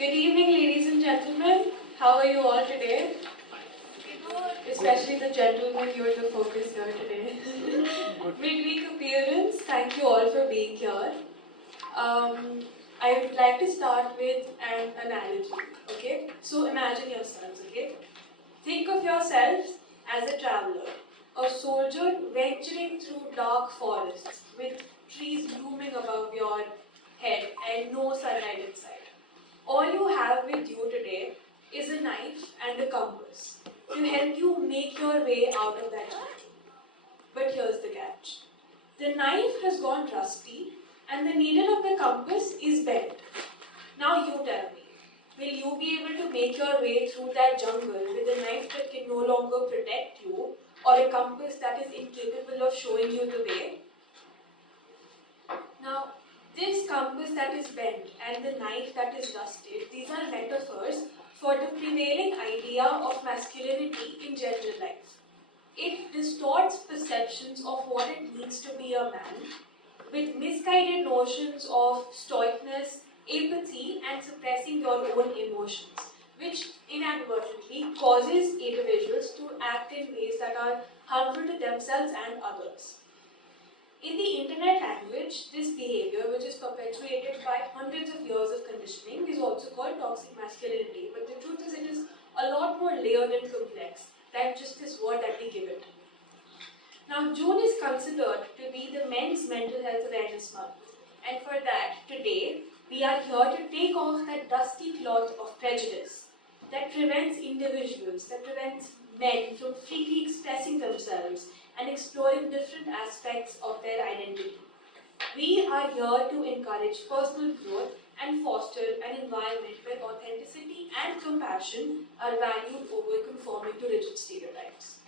Good evening, ladies and gentlemen. How are you all today? Especially the gentlemen, you're the focus here today. Midweek appearance, thank you all for being here. I would like to start with an analogy, okay? So imagine yourselves, okay? Think of yourselves as a traveler, a soldier venturing through dark forests with trees looming above your head and no sunlight inside. All you have with you today is a knife and a compass to help you make your way out of that jungle. But here's the catch. The knife has gone rusty and the needle of the compass is bent. Now you tell me, will you be able to make your way through that jungle with a knife that can no longer protect you or a compass that is incapable of showing you the way? Now, this compass that is bent and the knife that is rusted, these are metaphors for the prevailing idea of masculinity in general life. It distorts perceptions of what it means to be a man with misguided notions of stoicness, empathy, and suppressing your own emotions, which inadvertently causes individuals to act in ways that are harmful to themselves and others. In the internet language, this behavior, which is perpetuated by hundreds of years of conditioning, is also called toxic masculinity. But the truth is, it is a lot more layered and complex than just this word that we give it. Now, June is considered to be the Men's Mental Health Awareness Month. And for that, today, we are here to take off that dusty cloth of prejudice that prevents individuals, that prevents men from freely expressing themselves and exploring different aspects of their identity. We are here to encourage personal growth and foster an environment where authenticity and compassion are valued over conforming to rigid stereotypes.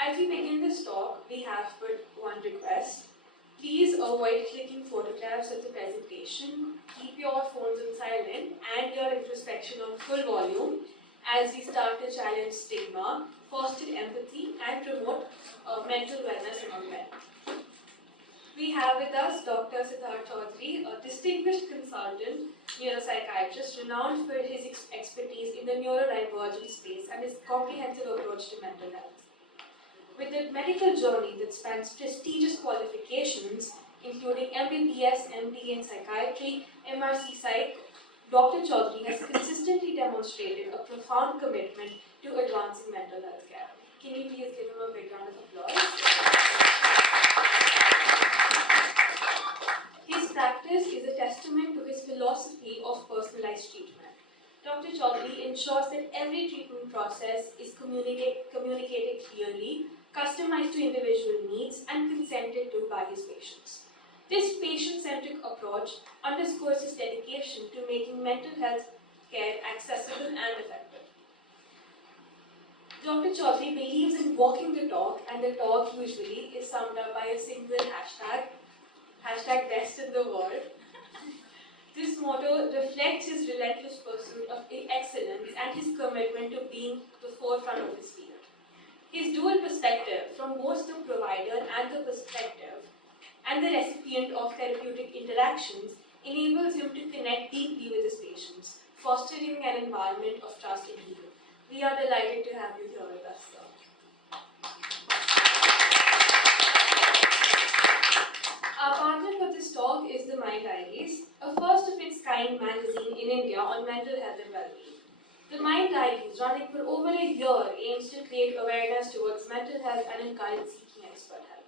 As we begin this talk, we have but one request. Please avoid clicking photographs of the presentation, keep your phones on silent and your introspection on full volume as we start to challenge stigma, foster empathy, and promote mental wellness among men. We have with us Dr. Siddharth Chowdhury, a distinguished consultant, neuropsychiatrist, renowned for his expertise in the neurodivergent space and his comprehensive approach to mental health. With a medical journey that spans prestigious qualifications, including MBBS, MD in Psychiatry, MRC Psych, Dr. Chowdhury has consistently demonstrated a profound commitment to advancing mental health care. Can you please give him a big round of applause? His practice is a testament to his philosophy of personalized treatment. Dr. Chowdhury ensures that every treatment process is communicated clearly, customized to individual needs, and consented to by his patients. This patient-centric approach underscores his dedication to making mental health care accessible and effective. Dr. Chowdhury believes in walking the talk, and the talk usually is summed up by a single hashtag best in the world. This motto reflects his relentless pursuit of excellence and his commitment to being the forefront of his field. His dual perspective, from both the provider and the perspective, and the recipient of therapeutic interactions, enables him to connect deeply with his patients, fostering an environment of trust and healing. We are delighted to have you here with us, sir. Our partner for this talk is the Mind Diaries, a first-of-its-kind magazine in India on mental health and well-being. The Mind Diaries, running for over a year, aims to create awareness towards mental health and encourage seeking expert help.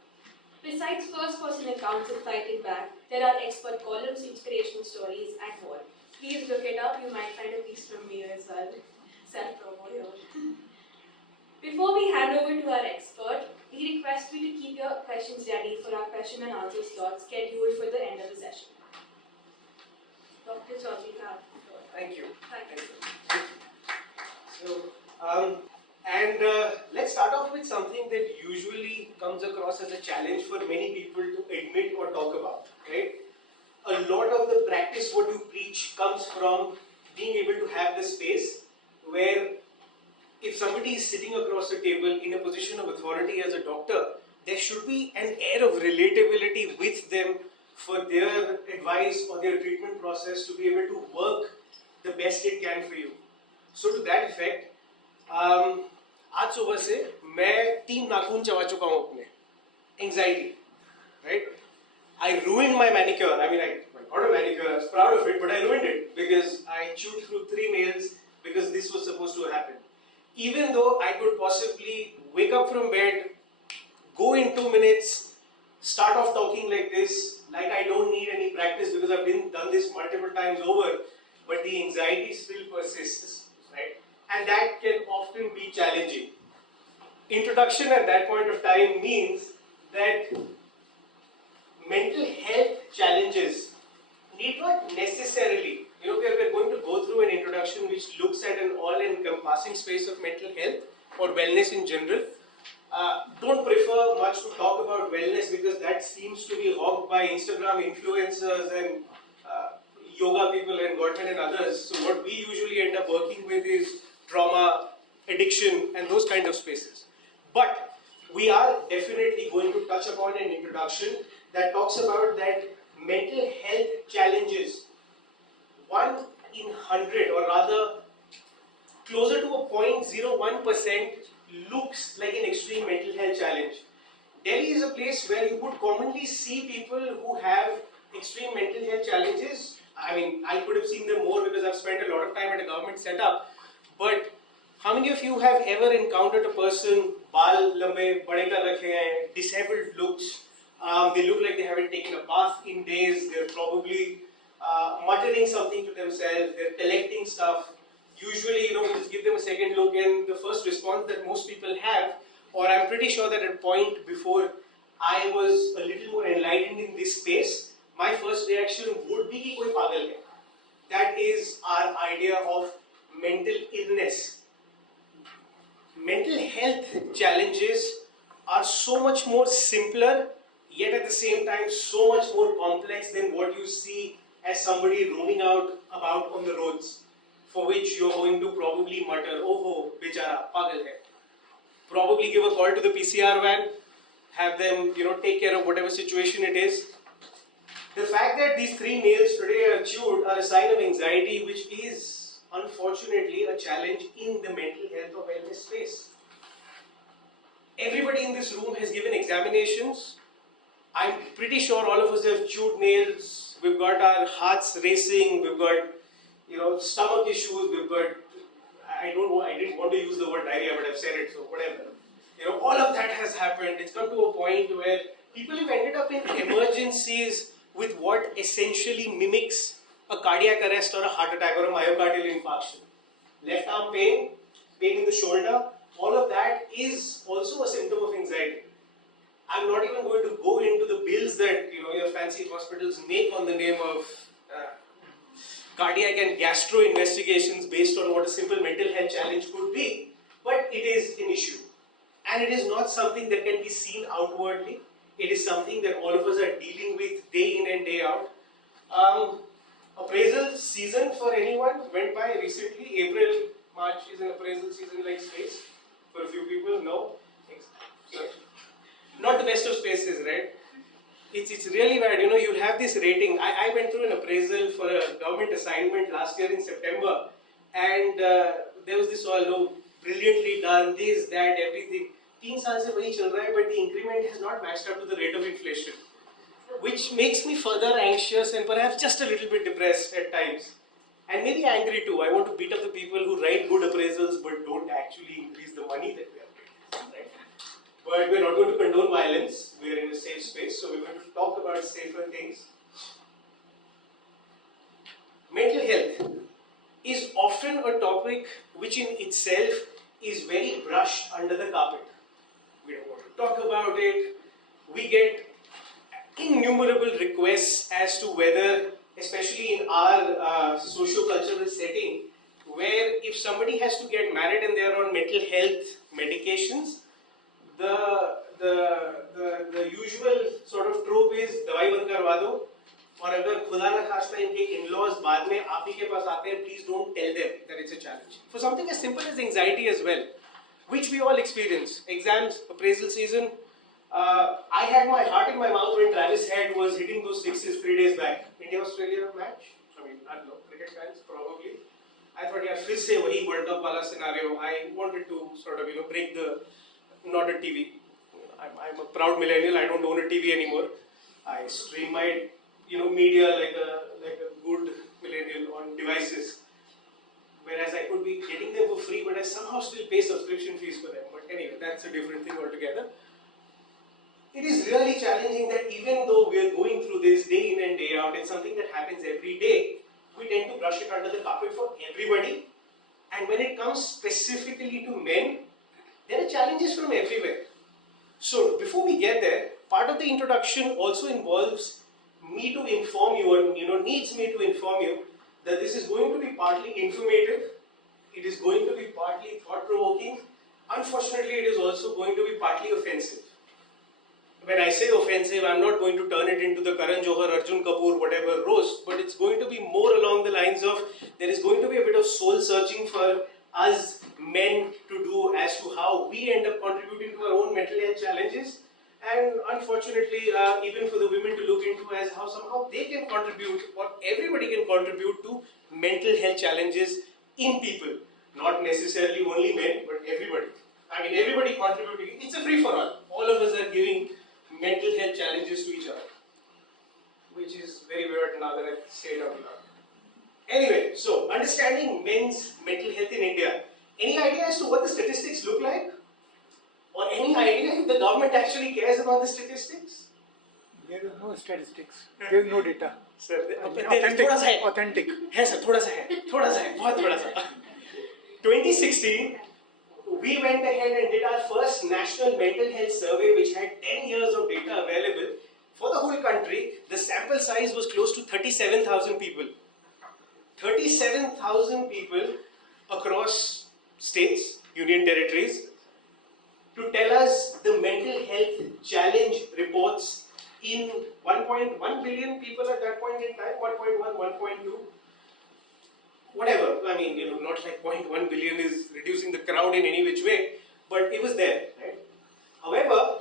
Besides first-person accounts of fighting back, there are expert columns, inspirational stories, and more. Please look it up. You might find a piece from me as well. Self-promo here. Before we hand over to our expert, we request you to keep your questions ready for our question and answer slot scheduled for the end of the session. Dr. Chowdhury, you have the floor. Thank you. Thank you. So, let's start off with something that usually comes across as a challenge for many people to admit or talk about, right? A lot of the practice what you preach comes from being able to have the space where if somebody is sitting across the table in a position of authority as a doctor, there should be an air of relatability with them for their advice or their treatment process to be able to work the best it can for you. So to that effect, आज सुबह से मैं 3 नाखून चबा चुका हूँ अपने anxiety, right? I ruined my manicure. I mean, I got a manicure. I was proud of it, but I ruined it because I chewed through 3 nails because this was supposed to happen. Even though I could possibly wake up from bed, go in 2 minutes, start off talking like this, like I don't need any practice because I've done this multiple times over, but the anxiety still persists, right? And that can often be challenging. Introduction at that point of time means that mental health challenges need not necessarily, we're going to go through an introduction which looks at an all-encompassing space of mental health or wellness in general. Don't prefer much to talk about wellness because that seems to be hogged by Instagram influencers and yoga people and Godhead and others. So what we usually end up working with is trauma, addiction and those kind of spaces. But we are definitely going to touch upon an introduction that talks about that mental health challenges, 1 in 100 or rather closer to a 0.01% looks like an extreme mental health challenge. Delhi is a place where you would commonly see people who have extreme mental health challenges. I mean, I could have seen them more because I've spent a lot of time at a government setup. But how many of you have ever encountered a person, baal lambe, bade kar rakhe hain, disabled looks, they look like they haven't taken a bath in days, they're probably muttering something to themselves, they're collecting stuff. Usually, we just give them a second look and the first response that most people have, or I'm pretty sure that at a point before I was a little more enlightened in this space, my first reaction would be ki koi pagal hai. That is our idea of mental illness. Mental health challenges are so much more simpler, yet at the same time so much more complex than what you see as somebody roaming about on the roads, for which you're going to probably mutter, oh ho, bichara, pagal hai. Probably give a call to the PCR van, have them, take care of whatever situation it is. The fact that these 3 nails today are chewed are a sign of anxiety, which is unfortunately a challenge in the mental health or wellness space. Everybody in this room has given examinations. I'm pretty sure all of us have chewed nails. We've got our hearts racing. We've got, stomach issues. We've got, I didn't want to use the word diarrhea, but I've said it, so whatever. All of that has happened. It's come to a point where people have ended up in emergencies with what essentially mimics a cardiac arrest or a heart attack or a myocardial infarction. Left arm pain, pain in the shoulder, all of that is also a symptom of anxiety. I'm not even going to go into the bills that your fancy hospitals make on the name of cardiac and gastro investigations based on what a simple mental health challenge could be, but it is an issue. And it is not something that can be seen outwardly. It is something that all of us are dealing with day in and day out. Appraisal season for anyone went by recently. April, March is an appraisal season like space. For a few people, no. Sorry. Not the best of spaces, right? It's really bad. You'll have this rating. I went through an appraisal for a government assignment last year in September, and there was this all brilliantly done, this, that, everything. 3 साल से वही चल रहा है, but the increment has not matched up to the rate of inflation, which makes me further anxious and perhaps just a little bit depressed at times, and maybe angry too. I want to beat up the people who write good appraisals but don't actually increase the money that we are paying. Right? But we're not going to condone violence. We're in a safe space, so we're going to talk about safer things. Mental health is often a topic which in itself is very brushed under the carpet. We don't want to talk about it. We get innumerable requests as to whether, especially in our socio-cultural setting, where if somebody has to get married and they are on mental health medications, the usual sort of trope is दवाई बंद करवा दो, और अगर खुदा ना खास्ता इनके in-laws बाद में आप ही के पास आते हैं, please don't tell them that it's a challenge. For something as simple as anxiety as well, which we all experience. Exams, appraisal season. I had my heart in my mouth when Travis Head was hitting those sixes 3 days back. India-Australia match. I mean, I don't know, cricket fans probably. फिर से वही world cup वाला scenario, I wanted to sort of break the, not a TV. I'm a proud millennial. I don't own a TV anymore. I stream my media like a good millennial on devices. Whereas I could be getting them for free, but I somehow still pay subscription fees for them. But anyway, that's a different thing altogether. It is really challenging that even though we are going through this day in and day out, it's something that happens every day, we tend to brush it under the carpet for everybody. And when it comes specifically to men, there are challenges from everywhere. So before we get there, part of the introduction also involves me to inform you, or needs me to inform you that this is going to be partly informative, it is going to be partly thought-provoking, unfortunately it is also going to be partly offensive. When I say offensive, I'm not going to turn it into the Karan Johar, Arjun Kapoor, whatever roast, but it's going to be more along the lines of, there is going to be a bit of soul searching for us men to do as to how we end up contributing to our own mental health challenges, and unfortunately even for the women to look into as how somehow they can contribute, or everybody can contribute to mental health challenges in people, not necessarily only men, but everybody. I mean, everybody contributing. It's a free for all of us are giving mental health challenges to each other, which is very weird now that I say it out loud. Anyway, so understanding men's mental health in India. Any idea as to what the statistics look like? Or any idea if the government actually cares about the statistics? There is no statistics. There is no data. Sir, Authentic. है sir, थोड़ा सा है, बहुत थोड़ा सा. 2016, we went ahead and did our first national mental health survey, which had 10 years of data available for the whole country. The sample size was close to 37,000 people. 37,000 people across states, union territories, to tell us the mental health challenge reports in 1.1 billion people at that point in time, 1.1, 1.2, whatever. I mean, not like 0.1 billion is reducing the crowd in any which way, but it was there, right? However,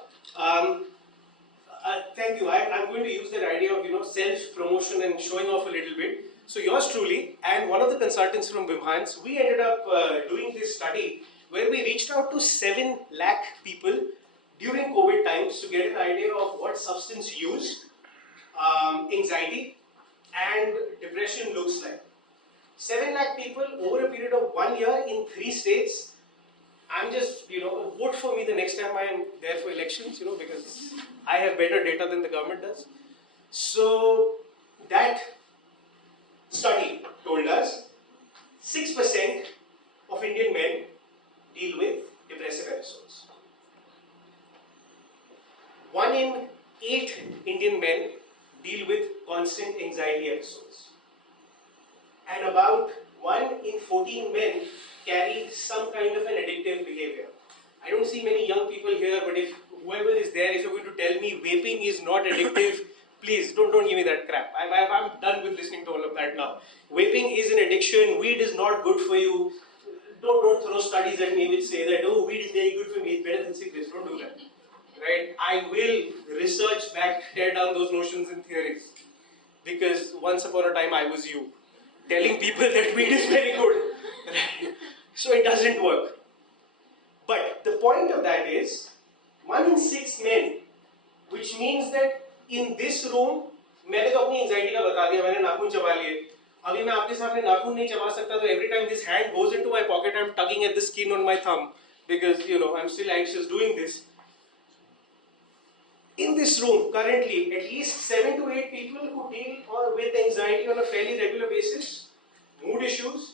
thank you. I'm going to use that idea of self-promotion and showing off a little bit. So yours truly and one of the consultants from VIMHANS, we ended up doing this study where we reached out to 7 lakh people during COVID times to get an idea of what substance use, anxiety and depression looks like. 7 lakh people over a period of 1 year in 3 states. I'm just, vote for me the next time I am there for elections, because I have better data than the government does. So that study told us 6% of Indian men deal with depressive episodes. 1 in 8 Indian men deal with constant anxiety episodes. And about 1 in 14 men carry some kind of an addictive behavior. I don't see many young people here, but if whoever is there, if you're going to tell me vaping is not addictive, please don't give me that crap. I'm done with listening to all of that now. Vaping is an addiction. Weed is not good for you. Don't throw studies at me which say that, oh, weed is very good for me, it's better than cigarettes. Don't do that. Right? I will research back, tear down those notions and theories. Because once upon a time I was you, telling people that weed is very good. Right? So it doesn't work. But the point of that is, 1 in 6 men, which means that in this room, मैंने तो अपनी anxiety का बता दिया, मैंने नाखून चबा लिए. अभी मैं आपके सामने नाखून नहीं चबा सकता, तो every time this hand goes into my pocket, I'm tugging at the skin on my thumb because I'm still anxious doing this. In this room, currently, at least 7 to 8 people who deal with anxiety on a fairly regular basis, mood issues,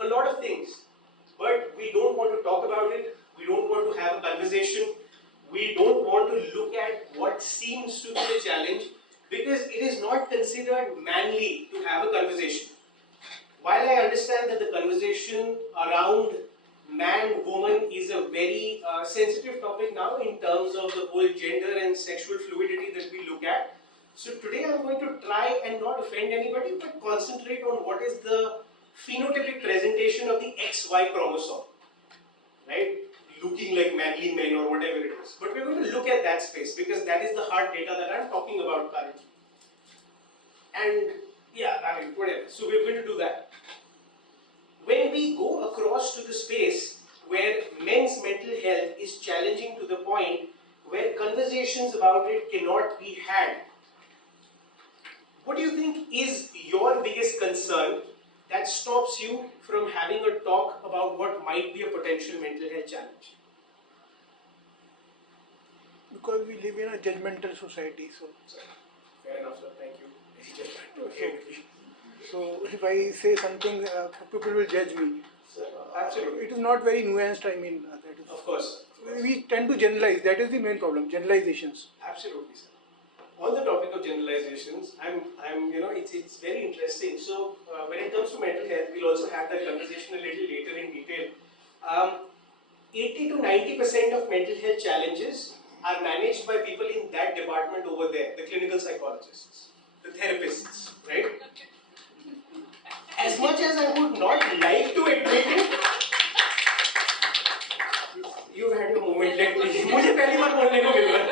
a lot of things. But we don't want to talk about it. We don't want to have a conversation. We don't want to look at what seems to be the challenge because it is not considered manly to have a conversation. While I understand that the conversation around man-woman is a very sensitive topic now in terms of the whole gender and sexual fluidity that we look at. So today I'm going to try and not offend anybody but concentrate on what is the phenotypic presentation of the XY chromosome, right? Looking like manly men or whatever it is. But we're going to look at that space because that is the hard data that I'm talking about currently. And yeah, whatever. So we're going to do that. when we go across to the space where men's mental health is challenging to the point where conversations about it cannot be had, what do you think is your biggest concern that stops you from having a talk about what might be a potential mental health challenge? Because we live in a judgmental society, so Fair enough, sir. Thank you. Very judgmental. Okay. so if I say something, people will judge me. Sir, absolutely. It is not very nuanced. I mean, that is. Of course. We tend to generalize. That is the main problem. Generalizations. Absolutely, sir. On the topic of generalizations, it's very interesting. So, when it comes to mental health, we'll also have that conversation a little later in detail. 80 to 90% of mental health challenges are managed by people in that department over there, the clinical psychologists, the therapists, right? As much as I would not like to admit it, you've had your moment, let me. मुझे पहली बार बोलने को मिल रहा है.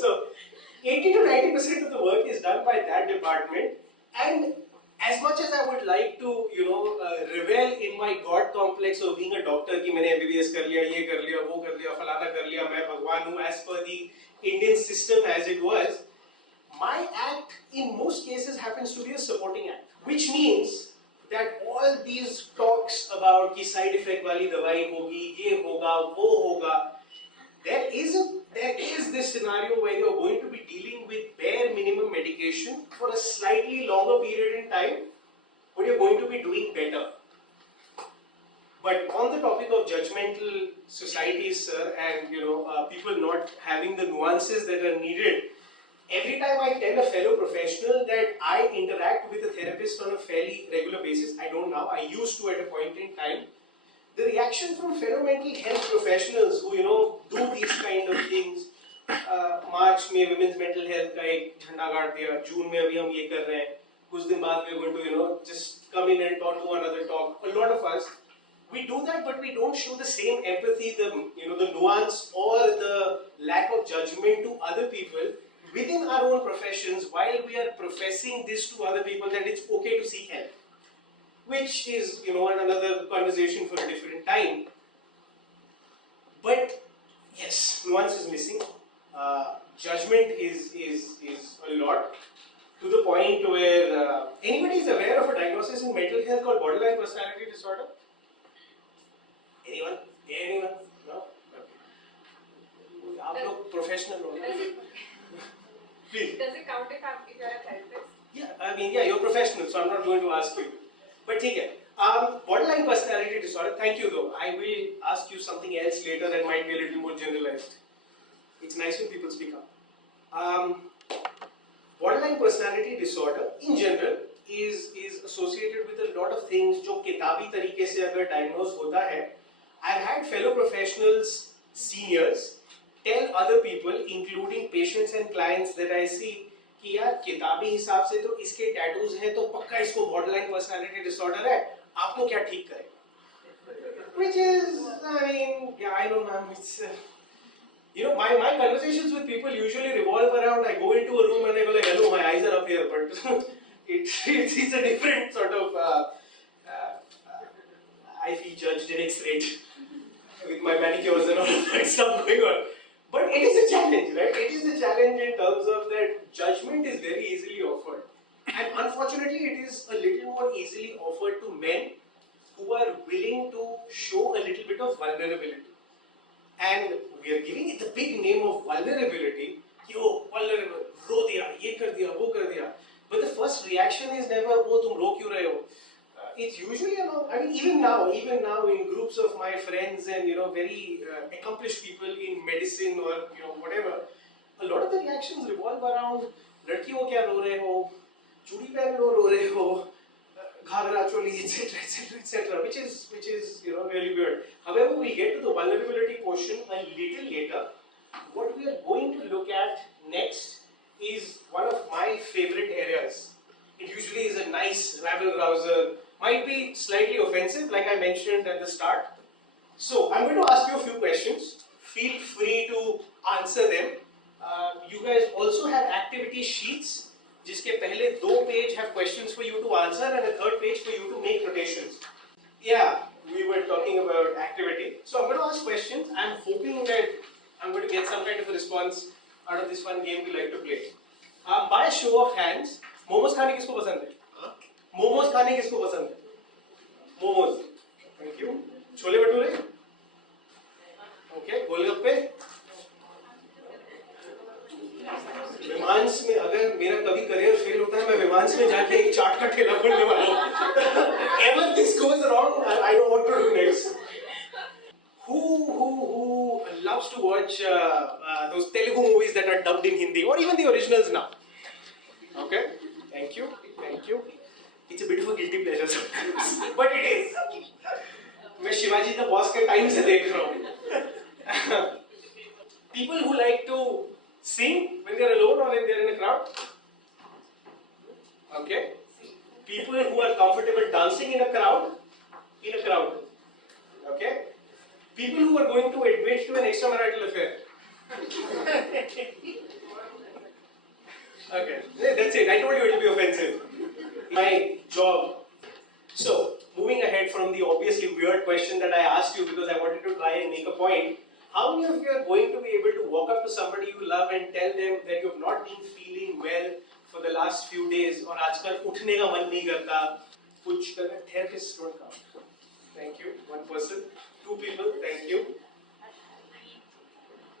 So, 80 to 90% of the work is done by that department, and as much as I would like to, revel in my God complex of being a doctor, कि मैंने MBBS कर लिया, ये कर लिया, वो कर लिया, फलाना कर लिया, मैं भगवान हूँ, as per the Indian system as it was, my act in most cases happens to be a supporting act, which means that all these talks about कि side effect वाली दवाई होगी, ये होगा, वो होगा, there is this scenario where you're going to be dealing with bare minimum medication for a slightly longer period in time, but you're going to be doing better. But on the topic of judgmental societies, sir, and people not having the nuances that are needed, every time I tell a fellow professional that I interact with a therapist on a fairly regular basis, I don't now, I used to at a point in time, the reaction from fellow mental health professionals who do these kind of things, मार्च में women's mental health का एक झंडा गाड़ दिया, जून में अभी हम ये कर रहे हैं, कुछ दिन बाद we're going to just come in and talk to another talk. A lot of us, we do that, but we don't show the same empathy, the nuance or the lack of judgment to other people within our own professions while we are professing this to other people that it's okay to seek help. Which is, another conversation for a different time. But yes, nuance is missing. Judgment is a lot, to the point where anybody is aware of a diagnosis in mental health called borderline personality disorder? Anyone? No? Okay. आप लोग professional हो. Please. Does it count if you're a therapist? Yeah, you're professional, so I'm not going to ask you. But ठीक है. Borderline personality disorder, thank you though. I will ask you something else later that might be a little more generalized. It's nice when people speak up. Borderline personality disorder in general is associated with a lot of things जो किताबी तरीके से अगर diagnose होता है. I've had fellow professionals, seniors, tell other people, including patients and clients that I see, कि यार किताबी हिसाब से तो इसके टैटूज हैं तो पक्का इसको borderline personality disorder है, आपको क्या ठीक करेगा? Which is, I know ma'am, it's my conversations with people usually revolve around, I go into a room and I go like, hello, my eyes are up here, but it's a different sort of, I feel judged and X-rayed with my manicures and all of that stuff going on. But it is a challenge, right? It is a challenge in terms of that judgment is very easily offered. And unfortunately, it is a little more easily offered to men who are willing to show a little bit of vulnerability. And we are giving it the big name of vulnerability. Yo, vulnerable, ro diya, ye kar diya, wo kar diya. But the first reaction is never, oh, tum ro kyun rahe ho? It's usually, even now in groups of my friends and, very accomplished people in medicine or, whatever, a lot of the reactions revolve around, ladki ho kya ro rahe ho, chudi pehan lo ro rahe ho, ghagra choli, etc., which is really weird. However, we get to the vulnerability portion a little later. What we are going to look at next is one of my favorite areas. It usually is a nice rabble rouser, might be slightly offensive, like I mentioned at the start. So I'm going to ask you a few questions. Feel free to answer them. You guys also have activity sheets जिसके पहले 2 page have questions for you to answer and a third page for you to make notations. Yeah, we were talking about activity. So I'm going to ask questions. I'm hoping that I'm going to get some kind of a response out of this fun game we like to play. By a show of hands, momos खाने किसको पसंद है? Momos खाने किसको पसंद है? Momos. Thank you. Chole bhature? Okay. गोलगप्पे? विमांस में अगर मेरा कभी करियर फेल होता है मैं विमांस में जाके एक चाट का ठेला खोलने वाला हूँ. Ever this goes wrong, I know what to do next. Who loves to watch those Telugu movies that are dubbed in Hindi or even the originals now? Okay, thank you. It's a bit of a guilty pleasure sometimes, but it is. मैं Shivaji the boss के time से देख रहा हूँ. People who like to sing when they are alone or when they are in a crowd. Okay. People who are comfortable dancing in a crowd. Okay. People who are going to admit to an extramarital affair. Okay. That's it. I told you it will be offensive. My job. So, moving ahead from the obviously weird question that I asked you because I wanted to try and make a point. How many of you are going to be able to walk up to somebody you love and tell them that you have not been feeling well for the last few days और आजकल उठने का मन नहीं करता कुछ करना therapist don't count. Thank you. 1 person. 2 people. Thank you.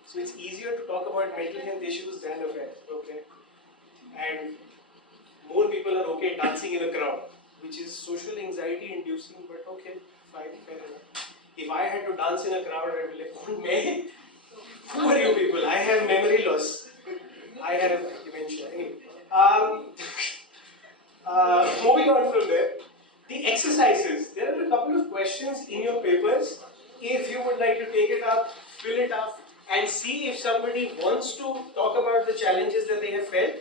So it's easier to talk about mental health issues than affairs. Okay. And more people are okay dancing in a crowd, which is social anxiety inducing, but okay, fine, fair enough. If I had to dance in a crowd, I would be like, me? Who are you people? I have memory loss. I have dementia. Anyway, moving on from there, the exercises. There are a couple of questions in your papers. If you would like to take it up, fill it up, and see if somebody wants to talk about the challenges that they have felt.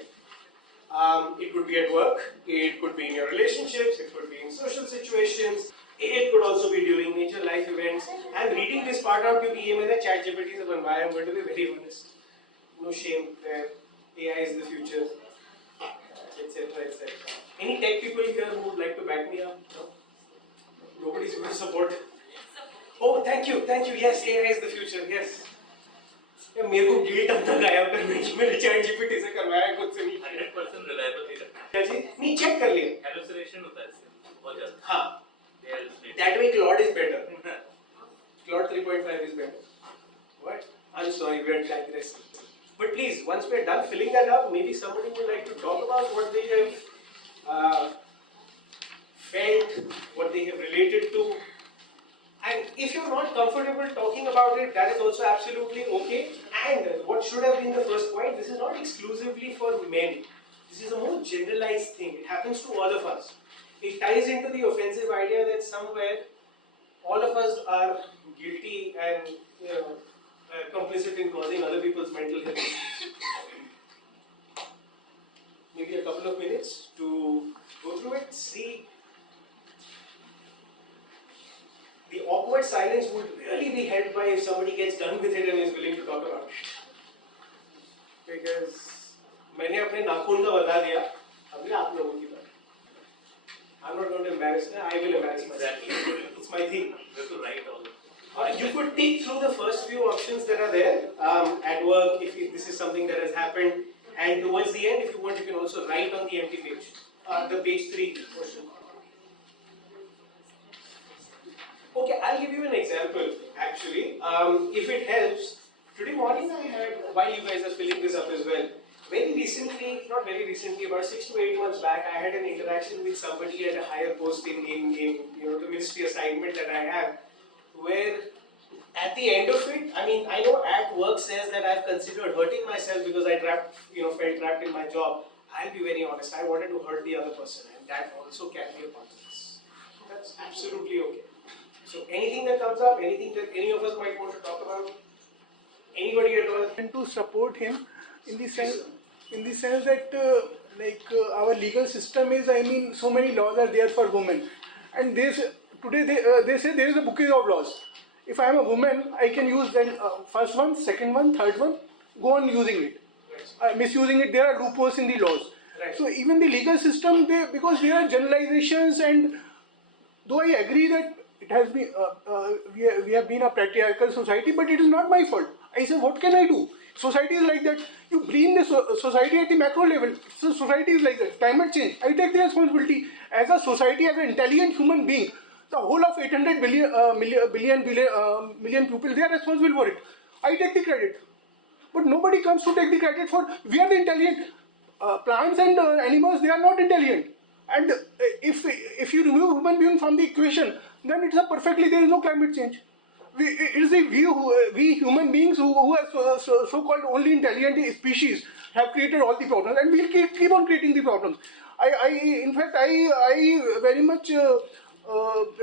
It could be at work, it could be in your relationships, it could be in social situations. It could also be during major life events. I'm reading this part out because ये मैंने ChatGPT से बनवाया. I'm going to be very honest. No shame there. AI is the future, etc., etc. Any tech people here who would like to back me up? No? Nobody's going to support. Oh, thank you. Yes, AI is the future. Yes. यार मेरे को guilt अपना गायब करने की मैंने ChatGPT से करवाया खुद से नहीं. 100% रिलायबल नहीं रहता. क्या जी? नहीं चेक कर लिया. Hallucination होता है इससे बहुत ज़्यादा. हाँ. That way Claude is better. Claude 3.5 is better. What? I'm sorry, we are digressing. But please, once we are done filling that up, maybe somebody would like to talk about what they have felt, what they have related to. And if you're not comfortable talking about it, that is also absolutely okay. And what should have been the first point, this is not exclusively for men. This is a more generalized thing. It happens to all of us. It ties into the offensive idea that somewhere all of us are guilty and complicit in causing other people's mental health issues. Maybe a couple of minutes to go through it, see. The awkward silence would really be helped by if somebody gets done with it and is willing to talk about it. Because मैंने अपने नाखून का बता दिया, अभी आप लोगों की बात. I'm not going to embarrass them. I will embarrass myself. It's my thing. You have to write all. You could tick through the first few options that are there at work if this is something that has happened. And towards the end, if you want, you can also write on the empty page. The page 3 portion. Okay, I'll give you an example actually. If it helps, today morning I had, while you guys are filling this up as well, very recently, not very recently, about 6 to 8 months back, I had an interaction with somebody at a higher post in the ministry assignment that I have, where at the end of it, I mean, I know at work says that I've considered hurting myself because I felt trapped in my job. I'll be very honest, I wanted to hurt the other person, and that also can be a part of this. That's absolutely okay. So anything that comes up, anything that any of us might want to talk about, anybody at all? And to support him in the sense that our legal system is, I mean, so many laws are there for women, and they say there is a bouquet of laws. If I am a woman, I can use then first one, second one, third one, go on using it. Misusing it, there are loopholes in the laws. Right. So even the legal system, because there are generalizations, and though I agree that it has been, we have been a patriarchal society, but it is not my fault. I say, what can I do? Society is like that. You blame the society at the macro level. So society is like that. Climate change. I take the responsibility as a society, as an intelligent human being. The whole of 800 million people, they are responsible for it. I take the credit. But nobody comes to take the credit for, we are the intelligent. Plants and animals, they are not intelligent. And if you remove human being from the equation, then it's a perfectly, there is no climate change. It is we human beings who are so-called only intelligent species have created all the problems, and we'll keep on creating the problems. In fact, I very much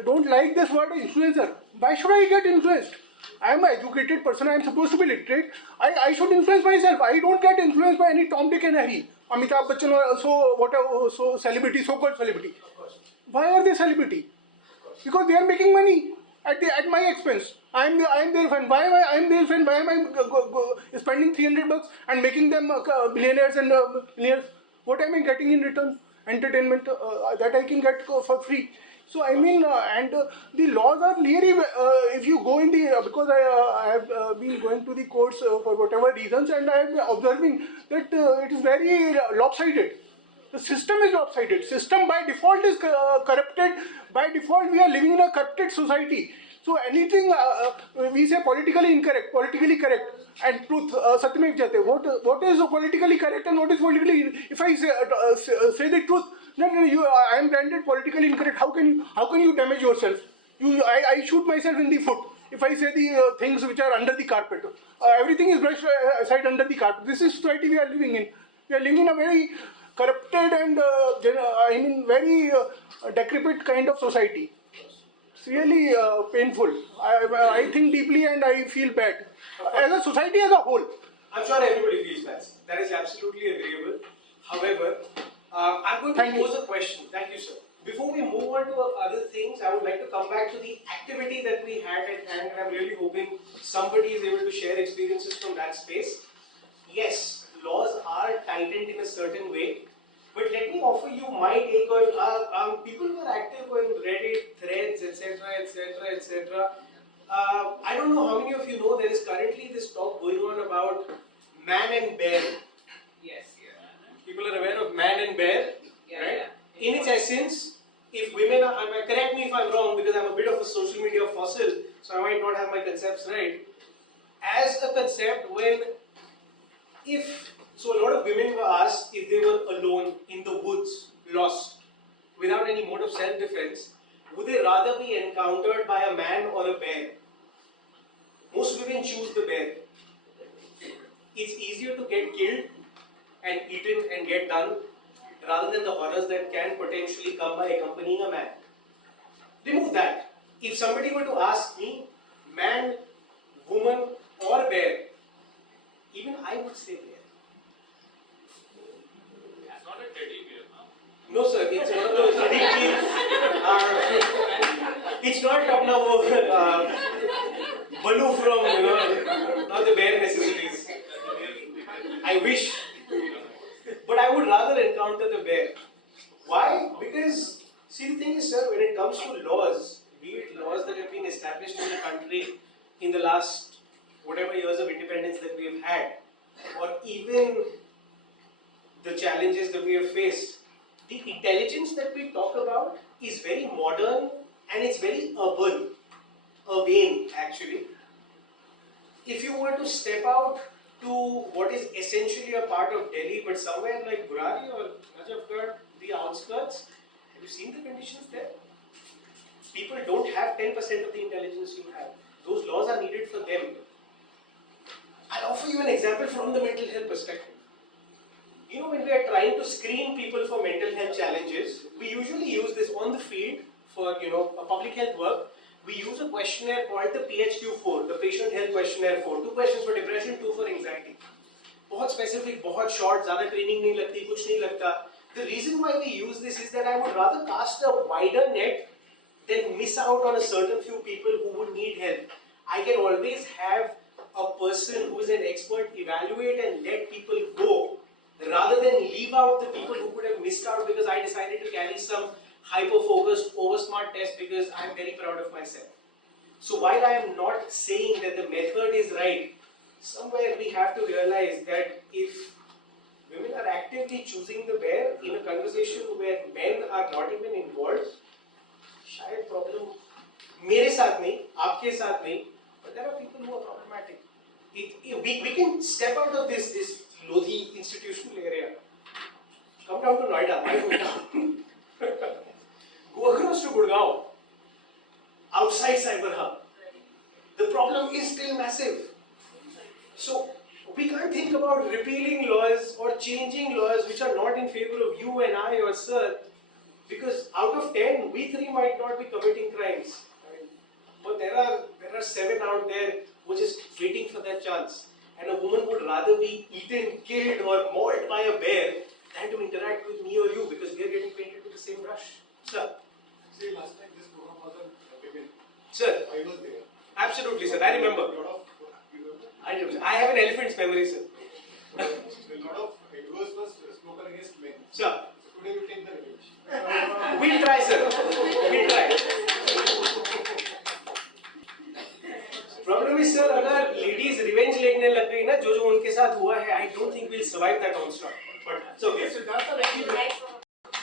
don't like this word influencer. Why should I get influenced? I am an educated person, I am supposed to be literate. I should influence myself. I don't get influenced by any Tom, Dick and Harry. Amitabh Bachchan or celebrity, so-called celebrity. Why are they celebrity? Because they are making money at my expense. I am their fan. Why am I their fan? Why am I spending $300 and making them billionaires and millionaires? What am I getting in return? Entertainment that I can get for free. So I mean, the laws are really, if you go in the, because I have been going to the courts for whatever reasons, and I am observing that it is very lopsided. The system is lopsided. System by default is corrupted. By default, we are living in a corrupted society. So anything we say politically incorrect, politically correct, and truth, Satyamev Jayate. What is politically correct and what is politically? If I say the truth, then I am branded politically incorrect. How can you damage yourself? I shoot myself in the foot if I say the things which are under the carpet. Everything is brushed aside under the carpet. This is society we are living in. We are living in a very corrupted and very decrepit kind of society. It's really painful. I think deeply and I feel bad. As a society as a whole. I'm sure everybody feels bad. That is absolutely agreeable. However, I'm going to pose a question. Thank you, sir. Before we move on to other things, I would like to come back to the activity that we had at hand, and I'm really hoping somebody is able to share experiences from that space. Yes, laws are tightened in a certain way, but let me offer you my take on people who are active on Reddit, threads, etc., etc., etc. I don't know how many of you know there is currently this talk going on about man and bear. Yes, yeah. People are aware of man and bear, Yeah, right? yeah. In its essence, if women are, correct me if I'm wrong because I'm a bit of a social media fossil, so I might not have my concepts right. As a concept, so a lot of women were asked if they were alone in the woods, lost, without any mode of self-defense, would they rather be encountered by a man or a bear? Most women choose the bear. It's easier to get killed and eaten and get done rather than the horrors that can potentially come by accompanying a man. Remove that. If somebody were to ask me, man, woman or bear, even I would say bear. It's not a teddy bear, no? No sir, it's one of those big it's not Balu from, not the bare necessities. I wish. But I would rather encounter the bear. Why? Because, see, the thing is, sir, when it comes to laws, be it laws that have been established in the country in the last whatever years of independence that we have had, or even the challenges that we have faced, the intelligence that we talk about is very modern and it's very urbane actually. If you were to step out to what is essentially a part of Delhi, but somewhere like Burari or Najafgarh, the outskirts, have you seen the conditions there? People don't have 10% of the intelligence you have. Those laws are needed for them. I'll offer you an example from the mental health perspective. You know, when we are trying to screen people for mental health challenges, we usually use this on the field for, a public health work. We use a questionnaire called the PHQ-4, the Patient Health Questionnaire 4. 2 questions for depression, 2 for anxiety. बहुत specific, बहुत short, ज़्यादा training नहीं लगती, कुछ नहीं लगता. The reason why we use this is that I would rather cast a wider net than miss out on a certain few people who would need help. I can always have a person who is an expert evaluate and let people go rather than leave out the people who could have missed out because I decided to carry some hyper-focused, over-smart test because I'm very proud of myself. So while I am not saying that the method is right, somewhere we have to realize that if women are actively choosing the bear in a conversation where men are not even involved, शायद problem मेरे साथ नहीं, आपके साथ नहीं, but there are people who are problematic. We can step out of this Lodhi institutional area. Come down to Noida, my hometown. Go across to Gurgaon, outside Cyber Hub. The problem is still massive. So we can't think about repealing laws or changing laws which are not in favor of you and I or Sir, because out of 10, we 3 might not be committing crimes. But there are 7 out there who are just waiting for that chance. And a woman would rather be eaten, killed or mauled by a bear than to interact with me or you because we are getting painted with the same brush. Sir? See, last time this program was on women. Sir? I was there. Absolutely, sir. I remember. I have an elephant's memory, sir. A lot of adverse was spoken against men. Sir? So today we take the revenge. We'll try, sir. We'll try. Problem is, sir, अगर ladies revenge लेने लग गई ना, जो उनके साथ हुआ है, I don't think we'll survive that onslaught. But it's okay.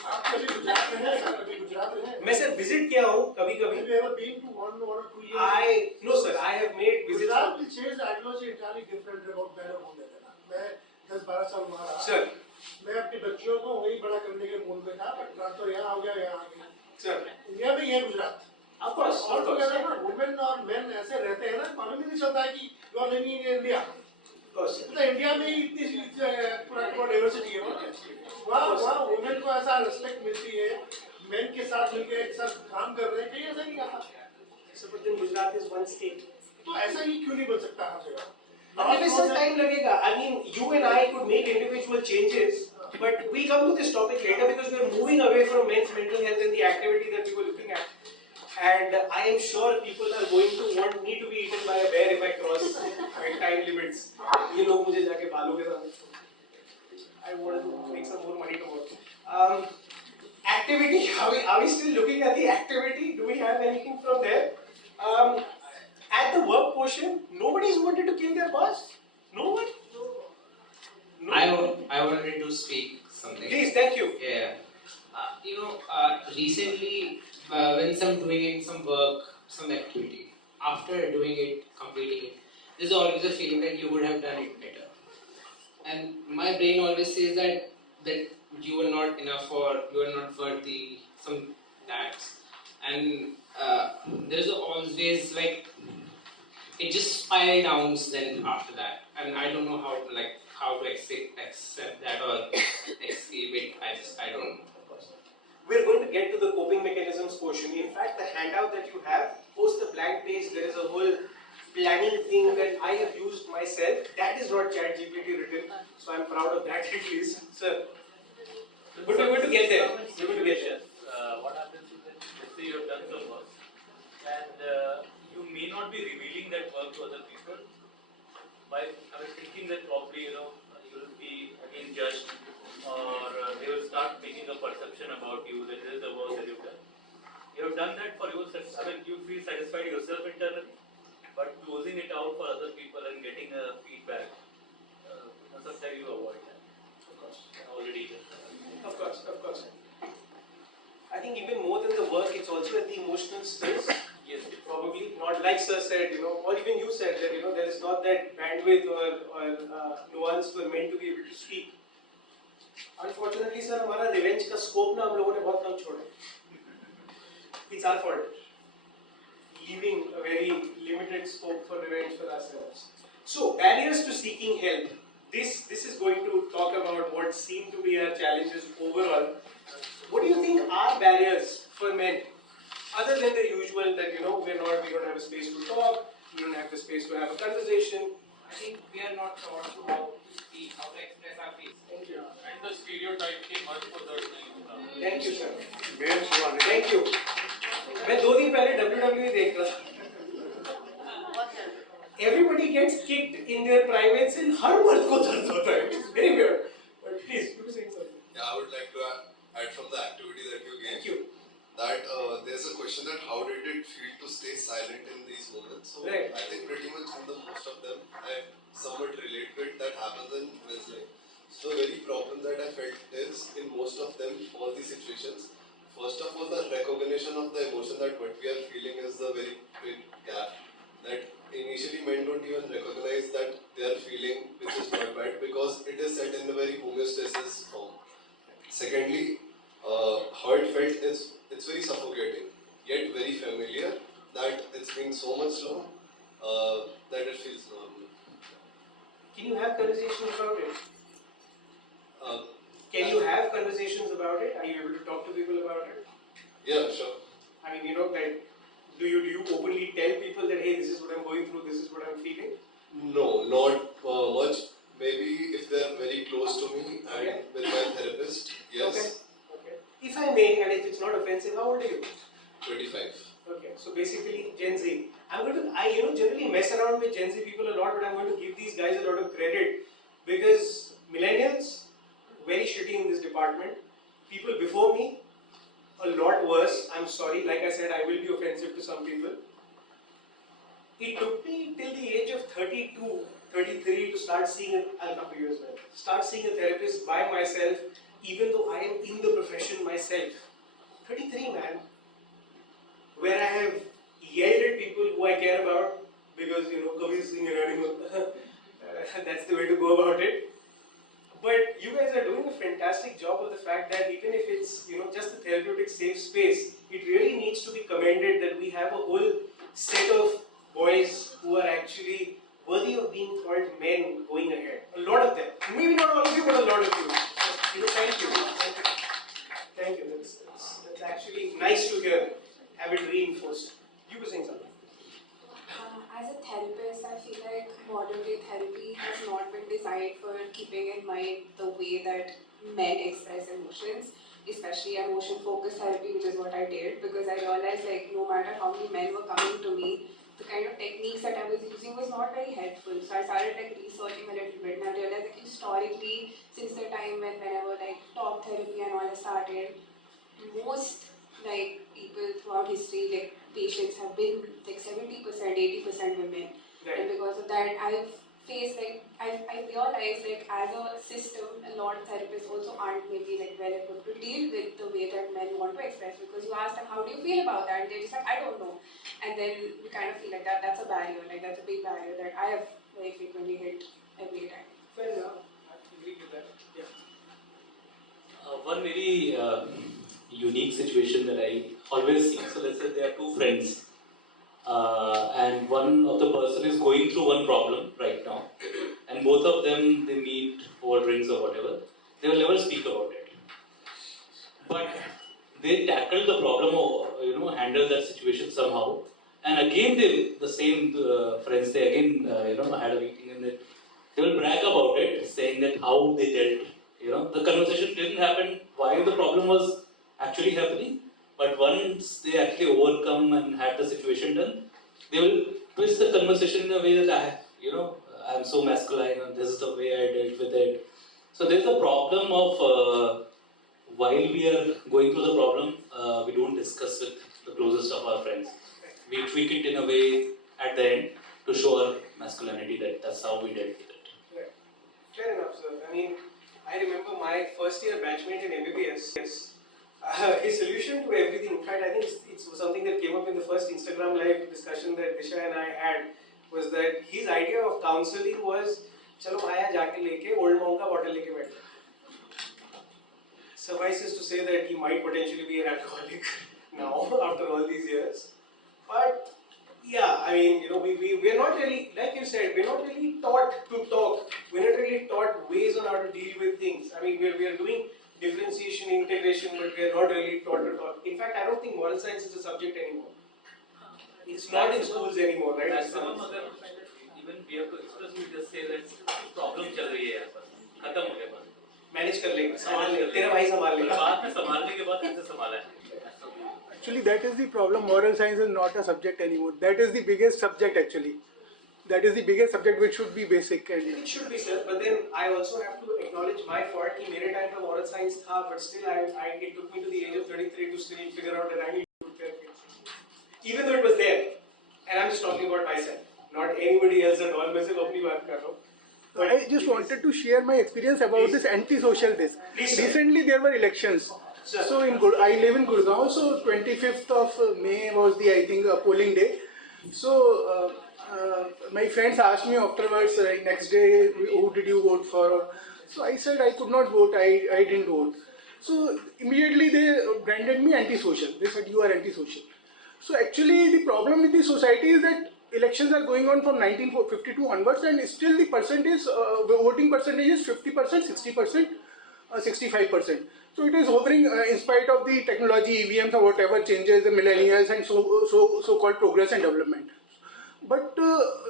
आप कभी गुजरात में हैं? कभी गुजरात में हैं? मैं सर visit किया हूँ कभी-कभी. Have you ever been to 1 or 2 years? No sir, I have made visits. Gujarat में change the ideology entirely different about better होने देना. मैं 10-12 साल वहाँ रहा. Sir. मैं अपनी बच्चियों को वही बड़ा करने के मूड में था, but ट्रांसफर यहाँ हो गया, यहाँ आ गया. Sir. इंडिया में ये गुजरात. Of course. और तो कहना ना, women और men ऐसे रहते हैं ना, मालूम ही नहीं चलता है कि you are living in India. Of course. तो इंडिया में ही इतनी पूरा डाइवर्सिटी है वहाँ वुमेन को ऐसा रिस्पेक्ट मिलती है, मेन के साथ मिलकर एक साथ काम कर रहे हैं, कहीं ऐसा नहीं आता. So, but then Gujarat is one state. तो ऐसा ही क्यों नहीं बन सकता हर जगह? Maybe some time लगेगा. I mean, you and I could make individual changes, but we'll come to this topic later because we're moving away from men's mental health and the activity that we were looking at. And I am sure people are going to want me to be eaten by a bear if I cross my time limits. ये लोग मुझे जाके बालों के साथ. I want to make some more money tomorrow. Activity. Are we still looking at the activity? Do we have anything from there? At the work portion, nobody's wanted to kill their boss. No one. No. I wanted to speak something. Please, thank you. Yeah. Recently, when some doing some work, some activity, after doing it, completing it, there's always a feeling that you would have done it better. And my brain always says that you are not enough or you are not worthy, some that. And there's always like it just spiral down then after that, and I don't know how to accept that or escape it. I don't know. We're going to get to the coping mechanisms portion. In fact, the handout that you have, post the blank page, there is a whole planning thing that I have used myself. That is not ChatGPT written, so I'm proud of that at least. Sir, but we're going to get there. We're going to get there. What happens is that let's say you have done some work and you may not be revealing that work to other people by thinking that probably you will be again judged or they will start making a perception about you that this is the work that you've done. You have done that for yourself. You feel satisfied yourself internally, but closing it out for other people and getting a feedback, sometimes you avoid that. Of course. Already. Of course. I think even more than the work, it's also at the emotional space. Yes, probably not like Sir said, or even you said that there is not that bandwidth or nuance for men to be able to speak. Unfortunately, sir, हमारा revenge का scope ना हम लोगों ने बहुत कम छोड़ा. It's our fault. Leaving a very limited scope for revenge for ourselves. So, barriers to seeking help. This is going to talk about what seem to be our challenges overall. What do you think are barriers for men? Other than the usual that we don't have a space to talk, we don't have the space to have a conversation. I think we are not taught to how to speak, how to express our feelings. Thank you. And the stereotype came much further than Thank you, sir. Thank you. मैं 2 दिन पहले WWE देख रहा था. Everybody gets kicked in their privates and हर मर्द को दर्द होता है. It's very weird. But from the activity that you gave. Thank you. That there's a question that how did it feel to stay silent in these moments? So Right. I think pretty much in the most of them, I somewhat relate to it. That happens in men's life. So the very problem that I felt is in most of them, all these situations. First of all, the recognition of the emotion that what we are feeling is the very big gap. That initially men don't even recognize that they are feeling, which is not bad because it is set in a very homeostasis form. Secondly, how it felt is it's very suffocating, yet very familiar. That it's been so much long that it feels normal. Can you have conversations about it? Uh, Can you have conversations about it? Are you able to talk to people about it? yeah, sure. I mean, like, do you openly tell people that, hey, this is what I'm going through, this is what I'm feeling? No, not much. Maybe if they are very close to me and Okay. with my therapist, yes. Okay. If I may, and if it's not offensive, how old are you? 25. Okay, so basically Gen Z. I generally mess around with Gen Z people a lot, but I'm going to give these guys a lot of credit because millennials, very shitty in this department. People before me, a lot worse. I'm sorry, like I said, I will be offensive to some people. It took me till the age of 32, 33 to start seeing, I'll come to you as well, start seeing a therapist by myself, even though I am in the profession myself. 33, man. Where I have yelled at people who I care about because, Kabir Singh and animal. That's the way to go about it. But you guys are doing a fantastic job of the fact that even if it's, just a therapeutic safe space, it really needs to be commended that we have a whole set of boys who are actually worthy of being called men going ahead. A lot of them. Maybe not all of you, but a lot of you. So, thank you. Thank you. That's actually nice to hear. Have it reinforced. You were saying something. As a therapist, I feel like modern day therapy has not been designed for keeping in mind the way that men express emotions, especially emotion focused therapy, which is what I did, because I realized like no matter how many men were coming to me, the kind of techniques that I was using was not very helpful. So I started like researching a little bit and I realized like historically, since the time whenever like talk therapy and all started, most like people throughout history, like patients have been like 70%, 80% women. Right. And because of that, I've faced like, I realized like as a system, a lot of therapists also aren't maybe like well equipped to deal with the way that men want to express, because you ask them, how do you feel about that? And they just like, I don't know. And then we kind of feel like that's a barrier, like that's a big barrier that I have very frequently hit every time. Fair enough. I agree with that. Yeah. One very unique situation that I always see. So let's say there are two friends, and one of the person is going through one problem right now, and both of them they meet over drinks or whatever. They will never speak about it, but they tackle the problem or handle that situation somehow. And again, the same friends they again had a meeting and they will brag about it, saying that how they dealt. The conversation didn't happen while the problem was actually happening, but once they actually overcome and had the situation done, they will twist the conversation in a way that I'm so masculine and this is the way I dealt with it. So there's a problem of while we are going through the problem, we don't discuss with the closest of our friends. We tweak it in a way at the end to show our masculinity that's how we dealt with it. Right. Fair enough, sir. I mean, I remember my first year batchmate in MBBS. His solution to everything, in fact, I think it's something that came up in the first Instagram live discussion that Disha and I had, was that his idea of counseling was, chalo bhaiya jaake leke old monk ka bottle leke baith. Suffices to say that he might potentially be an alcoholic now after all these years. But yeah, I mean, we're not really, like you said, we're not really taught to talk. We're not really taught ways on how to deal with things. I mean, we're doing differentiation, integration, but we're not really taught to talk. In fact, I don't think moral science is a subject anymore. It's not in schools anymore, right? Maximum even we have to express, we just say that problem चल रही है यहाँ पर, खत्म हो गया बस. Manage कर लेगा, संभाल लेगा, तेरा भाई संभाल लेगा. बाद में संभालने के बाद कैसे संभाला है? Actually, that is the problem. Moral science is not a subject anymore. That is the biggest subject actually. That is the biggest subject which should be basic. And it should be, sir, but then I also have to acknowledge my fault कि मेरे time पे moral science था, but still it took me to the age of 33 to still figure out that I need to do therapy. Even though it was there, and I'm just talking about myself, not anybody else at all. मैं सिर्फ अपनी बात कर रहा हूँ. I just wanted to share my experience about this anti-social this. Recently there were elections. So I live in Gurgaon, so 25th of May was the, I think, polling day. So my friends asked me afterwards, next day, who did you vote for? So I said I could not vote, I didn't vote. So immediately they branded me antisocial. They said you are antisocial. So actually the problem with the society is that elections are going on from 1952 onwards, and still the percentage, voting percentage is 50%, 60%, 65%. So it is hovering in spite of the technology, EVMs or whatever changes, the millennials and so-called progress and development. But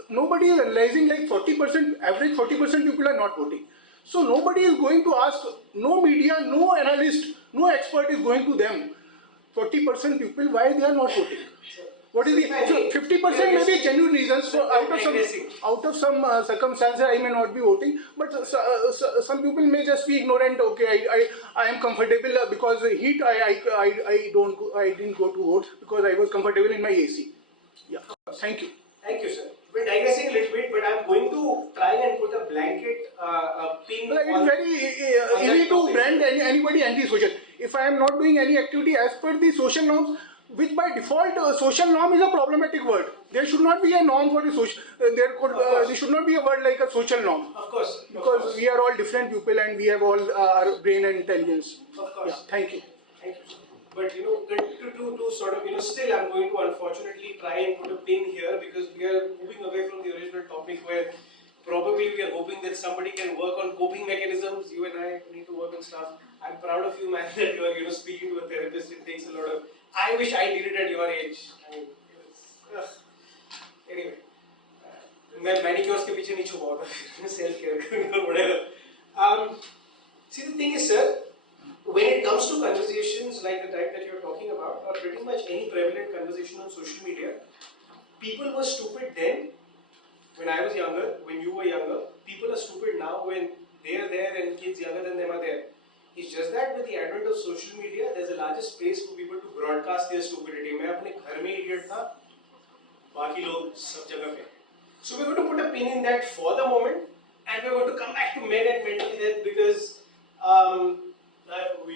nobody is realizing like 40%, average 40% people are not voting. So nobody is going to ask, no media, no analyst, no expert is going to them. 40% people, why they are not voting? What is the 50% may be genuine reasons for out of some circumstances I may not be voting, but some people may just be ignorant. Okay, I am comfortable because the heat. I didn't go to vote because I was comfortable in my AC. Yeah. Thank you. Thank you, sir. We're digressing a little bit, but I'm going to try and put a blanket pin. Like it's very easy to brand anybody anti-social. If I am not doing any activity as per the social norms, which by default social norm is a problematic word. There should not be a norm for the social. There should not be a word like a social norm. Of course. Because we are all different people and we have all our brain and intelligence. Of course. Yeah. Thank you. Thank you. But to sort of still I'm going to unfortunately try and put a pin here because we are moving away from the original topic where probably we are hoping that somebody can work on coping mechanisms. You and I need to work on stuff. I'm proud of you, man, that you are speaking to a therapist. It takes a lot of. I wish I did it at your age. I mean, anyway, मैं manicures के पीछे नहीं छुपा होता, self care or whatever. See, the thing is, sir, when it comes to conversations like the type that you're talking about, or pretty much any prevalent conversation on social media, people were stupid then. When I was younger, when you were younger, people are stupid now when they are there and kids younger than them are there. It's just that with the advent of social media, there's a larger space for people to broadcast their stupidity. मैं अपने घर में idiot था, बाकी लोग सब जगह पे. So we're going to put a pin in that for the moment, and we're going to come back to men and mental health because we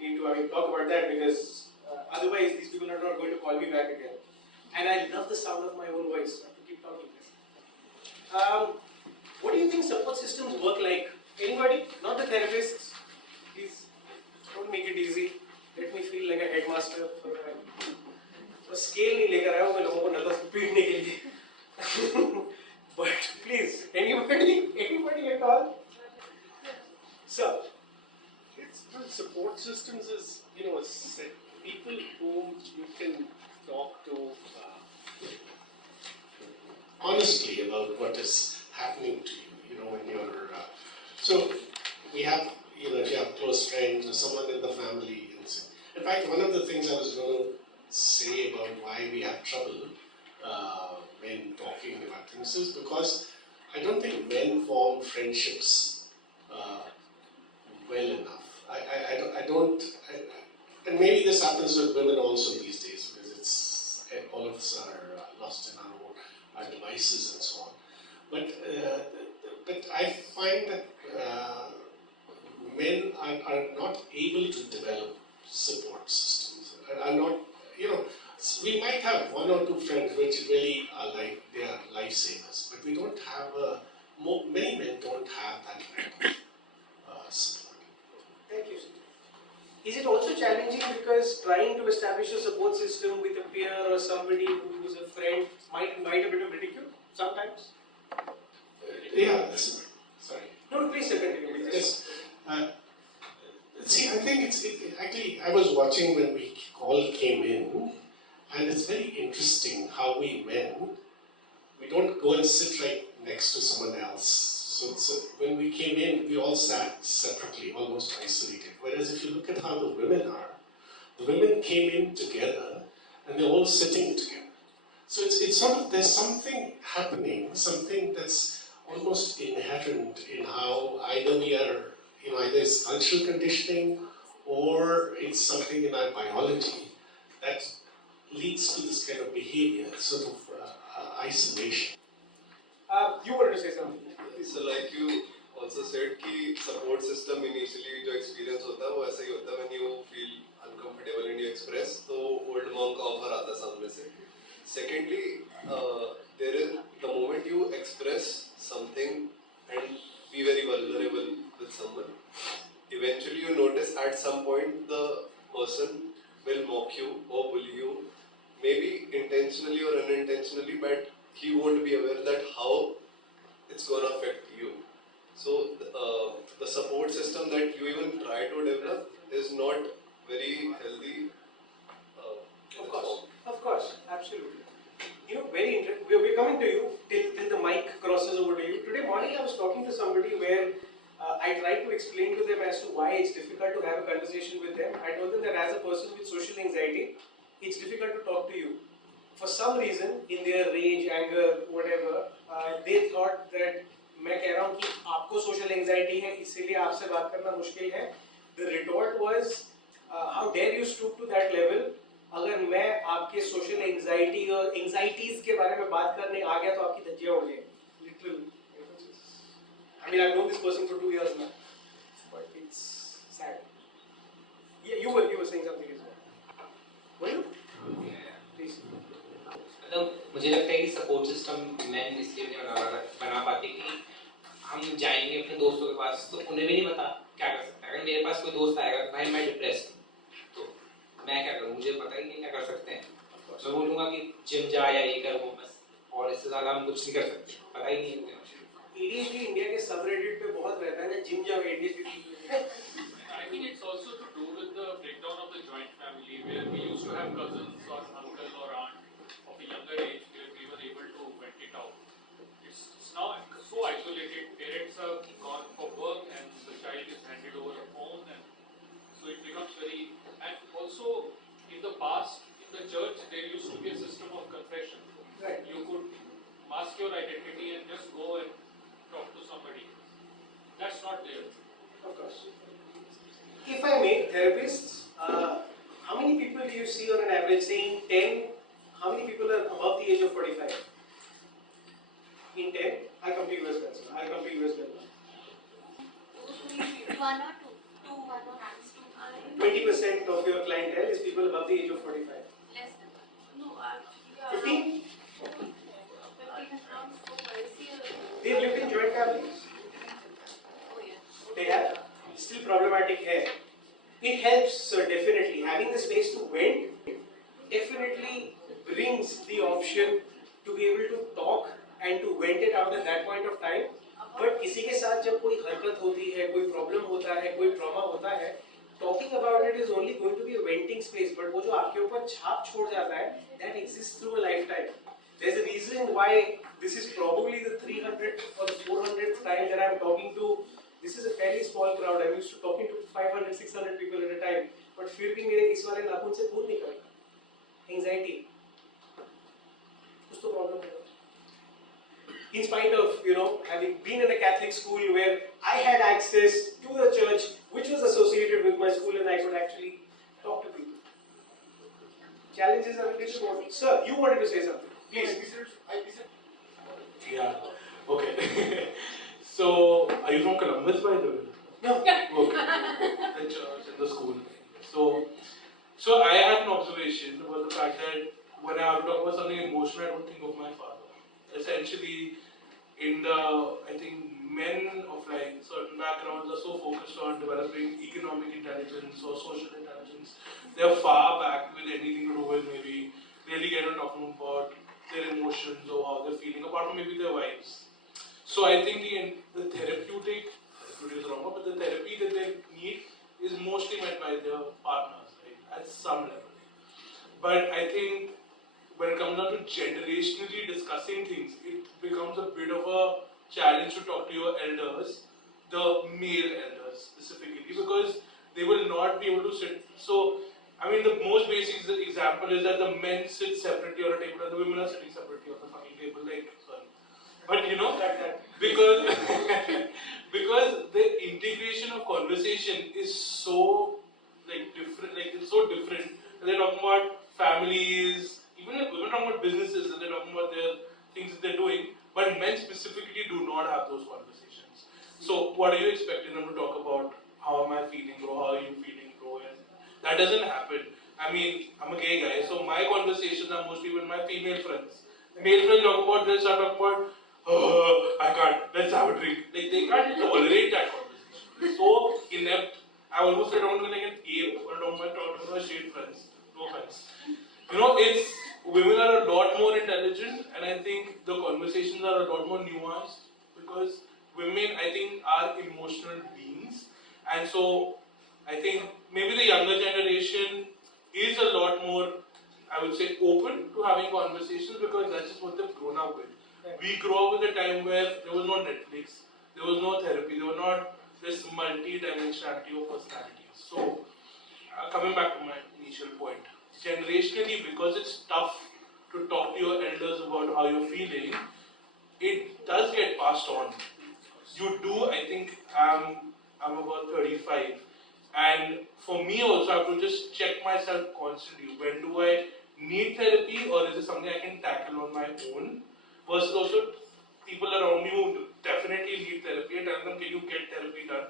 need to talk about that because otherwise these people are not going to call me back again. And I love the sound of my own voice. I have to keep talking. What do you think support systems work like? Anybody? Not the therapists. Please don't make it easy. Let me feel like a headmaster for a while. So scale नहीं लेकर आया हूँ मैं लोगों को नकल पीटने के लिए. But please, anybody at all? Sir. Support systems is, people whom you can talk to honestly about what is happening to you, when you're, so we have, if you have close friends or someone in the family. In fact, one of the things I was going to say about why we have trouble when talking about things is because I don't think men form friendships well enough. I don't, and maybe this happens with women also these days because all of us are lost in our devices and so on. But I find that men are not able to develop support systems. Are not, we might have one or two friends which really are like they are lifesavers, but we don't have many men don't have that kind of support. Thank you. Is it also challenging because trying to establish a support system with a peer or somebody who is a friend might invite a bit of ridicule sometimes? Yeah, sorry. No, please continue. Yes. See, I think actually, I was watching when we all came in, and it's very interesting how we don't go and sit right next to someone else. So when we came in, we all sat separately, almost isolated. Whereas if you look at how the women came in together, and they're all sitting together. So it's sort of, there's something happening, something that's almost inherent in how either we are, either it's cultural conditioning or it's something in our biology that leads to this kind of behavior, sort of isolation. You wanted to say something? So like you also said कि support system initially जो experience होता है वो ऐसा ही होता है when you feel uncomfortable and you express तो old monk का offer आता है सामने से. Secondly, there is the moment you express something and be very vulnerable with someone, eventually you notice at some point the person will mock you or bully you, maybe intentionally or unintentionally, but he won't be aware that how it's going to affect you. So the support system that you even try to develop is not very healthy. Of course, absolutely. Very interesting. We're coming to you till the mic crosses over to you. Today morning I was talking to somebody where I tried to explain to them as to why it's difficult to have a conversation with them. I told them that as a person with social anxiety, it's difficult to talk to you. For some reason, in their rage, anger, whatever, they thought that मैं कह रहा हूँ कि आपको social anxiety है, इसीलिए आपसे बात करना मुश्किल है. The retort was, how dare you stoop to that level? अगर मैं आपके social anxiety और anxieties के बारे में बात करने आ गया तो आपकी धज्जियाँ उड़ जाएंगी. Literal. I mean, I've known this person for 2 years now, but it's sad. Yeah, you were saying something as well. Were you? Please. मतलब मुझे लगता है कि सपोर्ट सिस्टम मैन इसलिए नहीं बना पाते कि हम जाएंगे अपने दोस्तों के पास तो उन्हें भी नहीं पता क्या कर सकते हैं. अगर मेरे पास कोई दोस्त आएगा भाई मैं डिप्रेस हूँ तो मैं क्या करूँ, मुझे पता ही नहीं क्या कर सकते हैं. मैं बोलूँगा कि जिम जा या ये कर वो बस, और इससे ज़्यादा हम कुछ नहीं कर सकते, पता ही नहीं है. ADHD इंडिया के सबरेडिट पे बहुत रहता है ना, जिम जाओ ADHD. I think it's also to do with the breakdown of the joint family, where we used to have cousins or uncle or aunt of a younger age where we were able to vent it out. It's now so isolated. Parents are gone for work and the child is handed over a phone, and so it becomes very. And also in the past, in the church, there used to be a system of confession. Right. You could mask your identity and just go and talk to somebody. That's not there. Of course. If I may, therapists, how many people do you see on an average? Saying 10, how many people are above the age of 45? In 10, I come to you as well. Sir. I come to you as well. 1 or 2? 2, 1 or 2? 20% of your clientele is people above the age of 45. Less than that. No, 15? 15 around 4 years. They've lived in joint families. Oh yeah. They have. Still problematic hair. It helps, sir, definitely. Having the space to vent definitely brings the option to be able to talk and to vent it out at that point of time. But किसी के साथ जब कोई हरकत होती है, कोई problem होता है, कोई trauma होता है, talking about it is only going to be a venting space. But वो जो आपके ऊपर छाप छोड़ जाता है, that exists through a lifetime. There's a reason why this is probably the 300th or the 400th time that I'm talking to. This is a fairly small crowd. I'm used to talking to 500, 600 people at a time. But फिर भी मेरे इस वाले नाखून से खून निकलता. Anxiety. कुछ तो problem है. In spite of, having been in a Catholic school where I had access to the church, which was associated with my school, and I could actually talk to people. Challenges are a little more. Sir, you wanted to say something. Please. Yeah. Okay. So, are you from Columbus, by the way? No. Okay. The church and the school. So I had an observation about the fact that when I talk about something emotional, I don't think of my father. Essentially, I think men of certain backgrounds are so focused on developing economic intelligence or social intelligence. They're far back with anything to do with maybe really talking about their emotions or how they're feeling, apart from maybe their wives. So I think the therapeutic is wrong, but the therapy that they need is mostly met by their partners, right, at some level. But I think when it comes down to generationally discussing things, it becomes a bit of a challenge to talk to your elders, the male elders specifically, because they will not be able to sit. So I mean, the most basic example is that the men sit separately on a table and the women are sitting separately on the fucking table. Like, sorry. But you know, because because the integration of conversation is so like different, like it's so different. And they're talking about families, even like women talking about businesses, and they're talking about their things that they're doing. But men specifically do not have those conversations. So, what are you expecting them to talk about? How am I feeling, bro? How are you feeling, bro? And that doesn't happen. I mean, I'm a gay guy, so my conversations are mostly with my female friends. Male friends talk about this, I talk about, oh, I can't, let's have a drink. Like, they can't tolerate that conversation. It's so inept. I almost said, I don't like an ape, or don't want to talk to my straight friends. No offense. You know, it's, women are a lot more intelligent, and I think the conversations are a lot more nuanced, because women, I think, are emotional beings. And so, I think maybe the younger generation is a lot more, I would say, open to having conversations because that's just what they've grown up with. We grew up with a time where there was no Netflix, there was no therapy, there was not this multi-dimensionality of personalities. So, coming back to my initial point, generationally, because it's tough to talk to your elders about how you're feeling, it does get passed on. You do, I think, I'm about 35. And for me also, I have to just check myself constantly. When do I need therapy, or is it something I can tackle on my own? Versus also, people around you definitely need therapy. And tell them, can you get therapy done?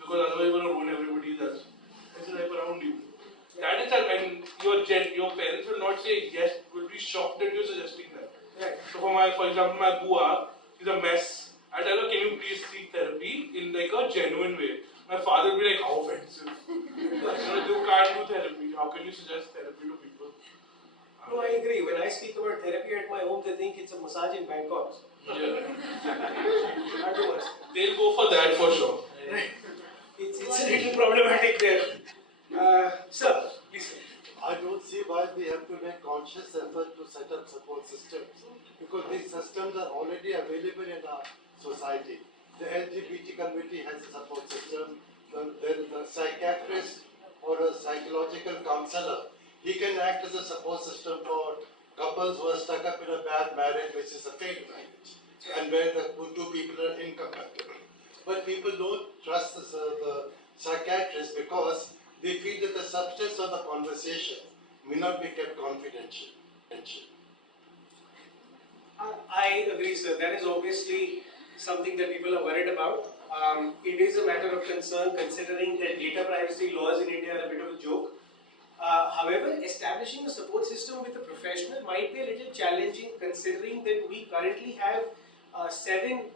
Because otherwise, you're going to ruin everybody's life around you. That is, and your parents will not say yes, will be shocked that you're suggesting that. Right. So for example, my bua is a mess. I tell her, can you please seek therapy in like a genuine way? My father will be like, how offensive. You can't do therapy. How can you suggest therapy to people? No, I agree. When I speak about therapy at my home, they think it's a massage in Bangkok. Yeah. They'll go for that for sure. It's a little problematic there. Sir, please. I don't see why we have to make conscious effort to set up support systems, because these systems are already available in our society. The LGBT community has a support system. There is a psychiatrist or a psychological counselor. He can act as a support system for couples who are stuck up in a bad marriage, which is a failed marriage, and where the two people are incompatible. But people don't trust the psychiatrist because they feel that the substance of the conversation may not be kept confidential. I agree, sir. That is obviously something that people are worried about. It is a matter of concern considering that data privacy laws in India are a bit of a joke. However, establishing a support system with a professional might be a little challenging considering that we currently have 7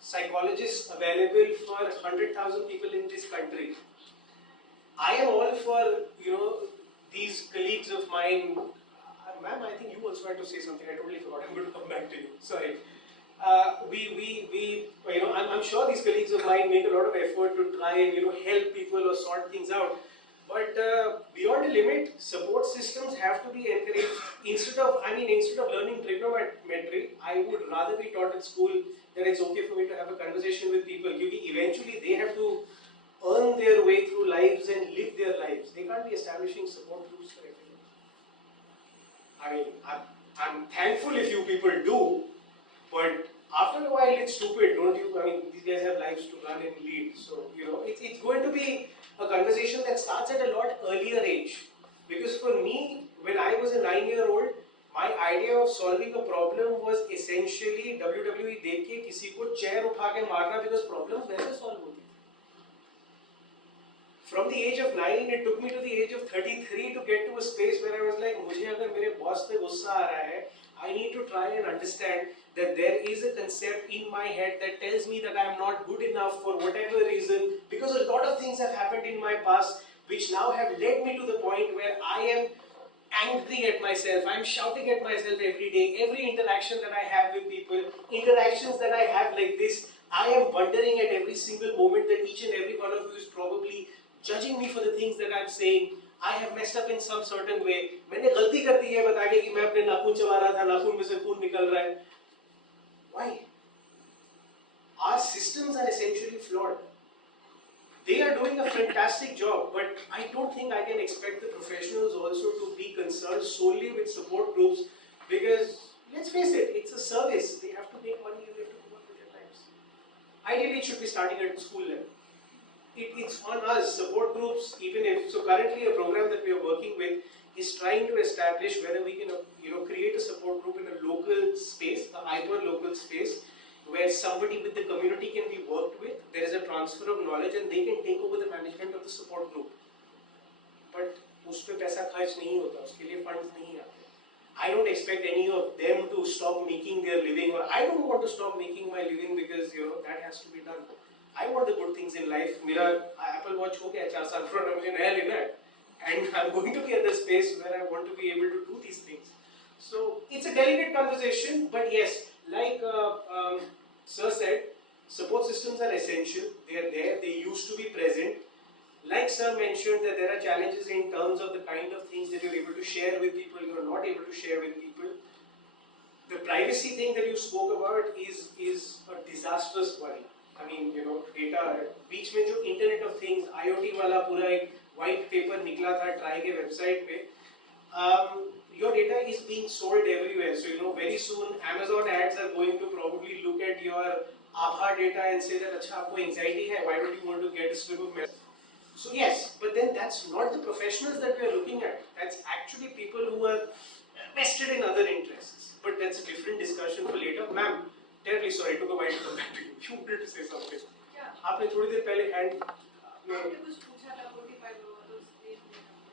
psychologists available for 100,000 people in this country. I am all for, these colleagues of mine. Ma'am, I think you also had to say something. I totally forgot. I'm going to come back to you. Sorry. I'm sure these colleagues of mine make a lot of effort to try and, help people or sort things out. But beyond a limit, support systems have to be encouraged. Instead of learning trigonometry, I would rather be taught at school that it's okay for me to have a conversation with people. Eventually, they have to earn their way through lives and live their lives. They can't be establishing support groups for everyone. I mean, I'm thankful if you people do, but after a while it's stupid, don't you? I mean, these guys have lives to run and lead. So, it's going to be a conversation that starts at a lot earlier age. Because for me, when I was a 9-year-old, my idea of solving a problem was essentially WWE देख के किसी को chair उठा के मारना, because problems वैसे solve होती. From the age of 9, it took me to the age of 33 to get to a space where I was like, मुझे अगर मेरे boss पे गुस्सा आ रहा है, I need to try and understand that there is a concept in my head that tells me that I am not good enough for whatever reason, because a lot of things have happened in my past which now have led me to the point where I am angry at myself, I am shouting at myself every day, every interaction that I have with people, interactions that I have like this, I am wondering at every single moment that each and every one of you is probably judging me for the things that I am saying. I have messed up in some certain way. मैंने गलती कर दी है बता के कि मैं अपने नाखून चबा रहा था, नाखून में से खून निकल रहा है. Why? Our systems are essentially flawed. They are doing a fantastic fantastic job, but I don't think I can expect the professionals also to be concerned solely with support groups, because let's face it, it's a service. They have to make money and they have to go on with their lives. Ideally, it should be starting at school level. It's on us, support groups, even if, so currently a program that we are working with is trying to establish whether we can create a support group in a local space, a hyper-local space, where somebody with the community can be worked with, there is a transfer of knowledge and they can take over the management of the support group. But उस पे पैसा खर्च नहीं होता, उसके लिए funds नहीं आते. I don't expect any of them to stop making their living, or I don't want to stop making my living because that has to be done. I want the good things in life. मेरा Apple Watch हो गया 4 साल पुराना, मुझे नया लेना है, and I'm going to be at the space where I want to be able to do these things. So it's a delicate conversation, but yes, like Sir said, support systems are essential. They are there. They used to be present. Like Sir mentioned, that there are challenges in terms of the kind of things that you're able to share with people, you're not able to share with people. The privacy thing that you spoke about is a disastrous worry. I mean, data. बीच में जो Internet of Things, IoT वाला पूरा एक white paper निकला था try के website पे. Your data is being sold everywhere. So very soon Amazon ads are going to probably look at your Aadhaar data and say that अच्छा आपको anxiety है, why don't you want to get a strip of message? So yes, but then that's not the professionals that we are looking at. That's actually people who are vested in other interests. But that's a different discussion for later. Ma'am, terribly sorry, took a while to come back to you. You wanted to say something. Yeah. आपने थोड़ी देर पहले hand आपने कुछ पूछा था 45 euro तो इसलिए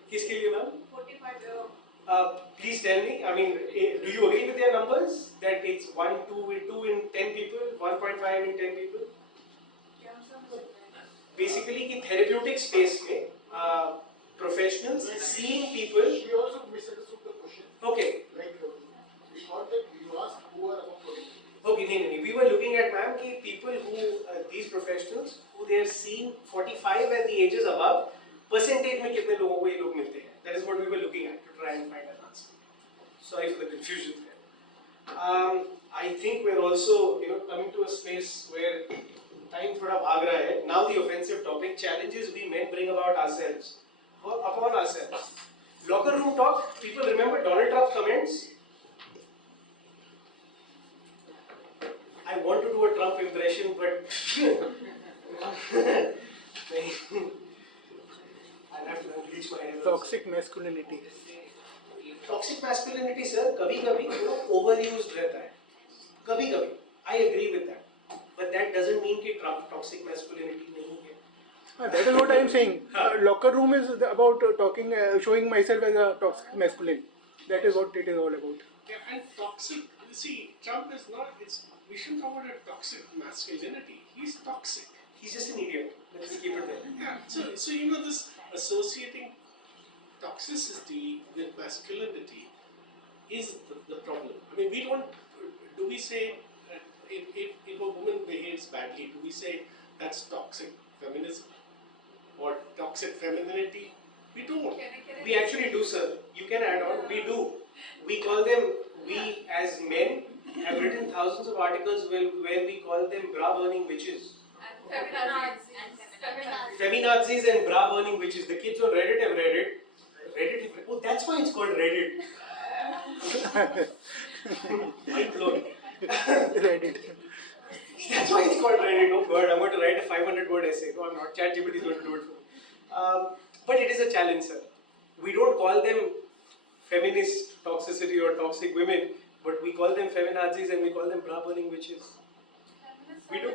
किसके लिए ma'am? 45 euro. Please tell me, I mean, do you agree with their numbers? That it's 2 in 10 people, 1.5 in 10 people? Basically, in therapeutic space, professionals seeing people. She also misunderstood the question. Okay. Like, we thought that you asked who are about 40. Okay, no. We were looking at, ma'am, people who, these professionals, who they are seeing 45 and the ages above, percentage में कितने लोगों को ये लोग मिलते हैं. That is what we were looking at to try and find an answer. Sorry for the confusion there. I think we're also, coming to a space where time थोड़ा भाग रहा है. Now the offensive topic, challenges we men bring about ourselves, or upon ourselves. Locker room talk. People remember Donald Trump's comments. I want to do a Trump impression, but I'll have to unleash my errors. Toxic masculinity. Toxic masculinity, sir, कभी-कभी overused रहता है. कभी-कभी, I agree with that. But that doesn't mean कि toxic masculinity नहीं है. That is what I am saying. Locker room is about talking, showing myself as a toxic masculine. That is what it is all about. Yeah, and toxic, you see, Trump is not, we shouldn't call it a toxic masculinity. He's toxic. He's just an idiot. Let's keep it there. Yeah, so this associating toxicity with masculinity is the problem. I mean, do we say, if a woman behaves badly, do we say that's toxic feminism or toxic femininity? We don't. We actually do, sir. You can add on. We do. We call them, we as men have written thousands of articles where we call them bra-burning witches. Feminazis and bra-burning witches. The kids on Reddit have read it. Oh, that's why it's called Reddit. Mind blown. Reddit. That's why it's called Reddit. Oh God, I'm going to write a 500-word essay. No, I'm not. ChatGPT is going to do it for me. But it is a challenge, sir. We don't call them feminist toxicity or toxic women, but we call them feminazis and we call them bra-burning witches. We do.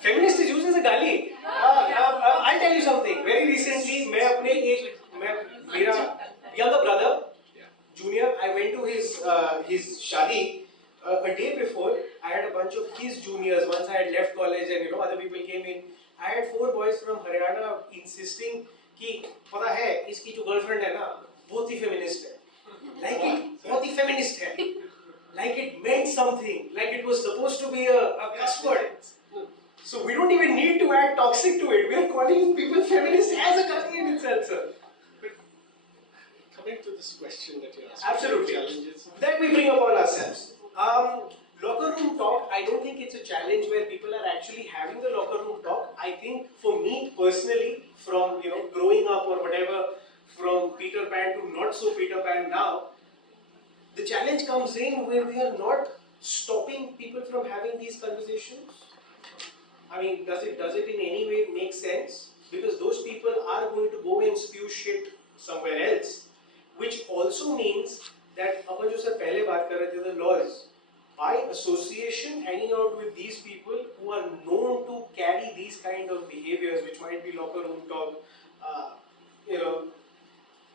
Feminist is used as a gali. I'll tell you something. Very recently, मेरा younger brother, junior, I went to his shadi. A day before, I had a bunch of his juniors. Once I had left college and other people came in. I had 4 boys from Haryana insisting कि पता है इसकी जो girlfriend है ना बहुत ही feminist है. Like it बहुत ही feminist है. Like it meant something. Like it was supposed to be a cuss word. So we don't even need to add toxic to it. We are calling people feminist as a country in itself, sir. But coming to this question that you asked, absolutely, challenges that we bring upon ourselves. Locker room talk, I don't think it's a challenge where people are actually having the locker room talk. I think for me personally, from growing up or whatever, from Peter Pan to not so Peter Pan now, the challenge comes in when we are not stopping people from having these conversations. I mean, does it in any way make sense? Because those people are going to go and spew shit somewhere else, which also means that अपन जो sir पहले बात कर रहे थे, the laws, by association, hanging out with these people who are known to carry these kind of behaviors, which might be locker room talk,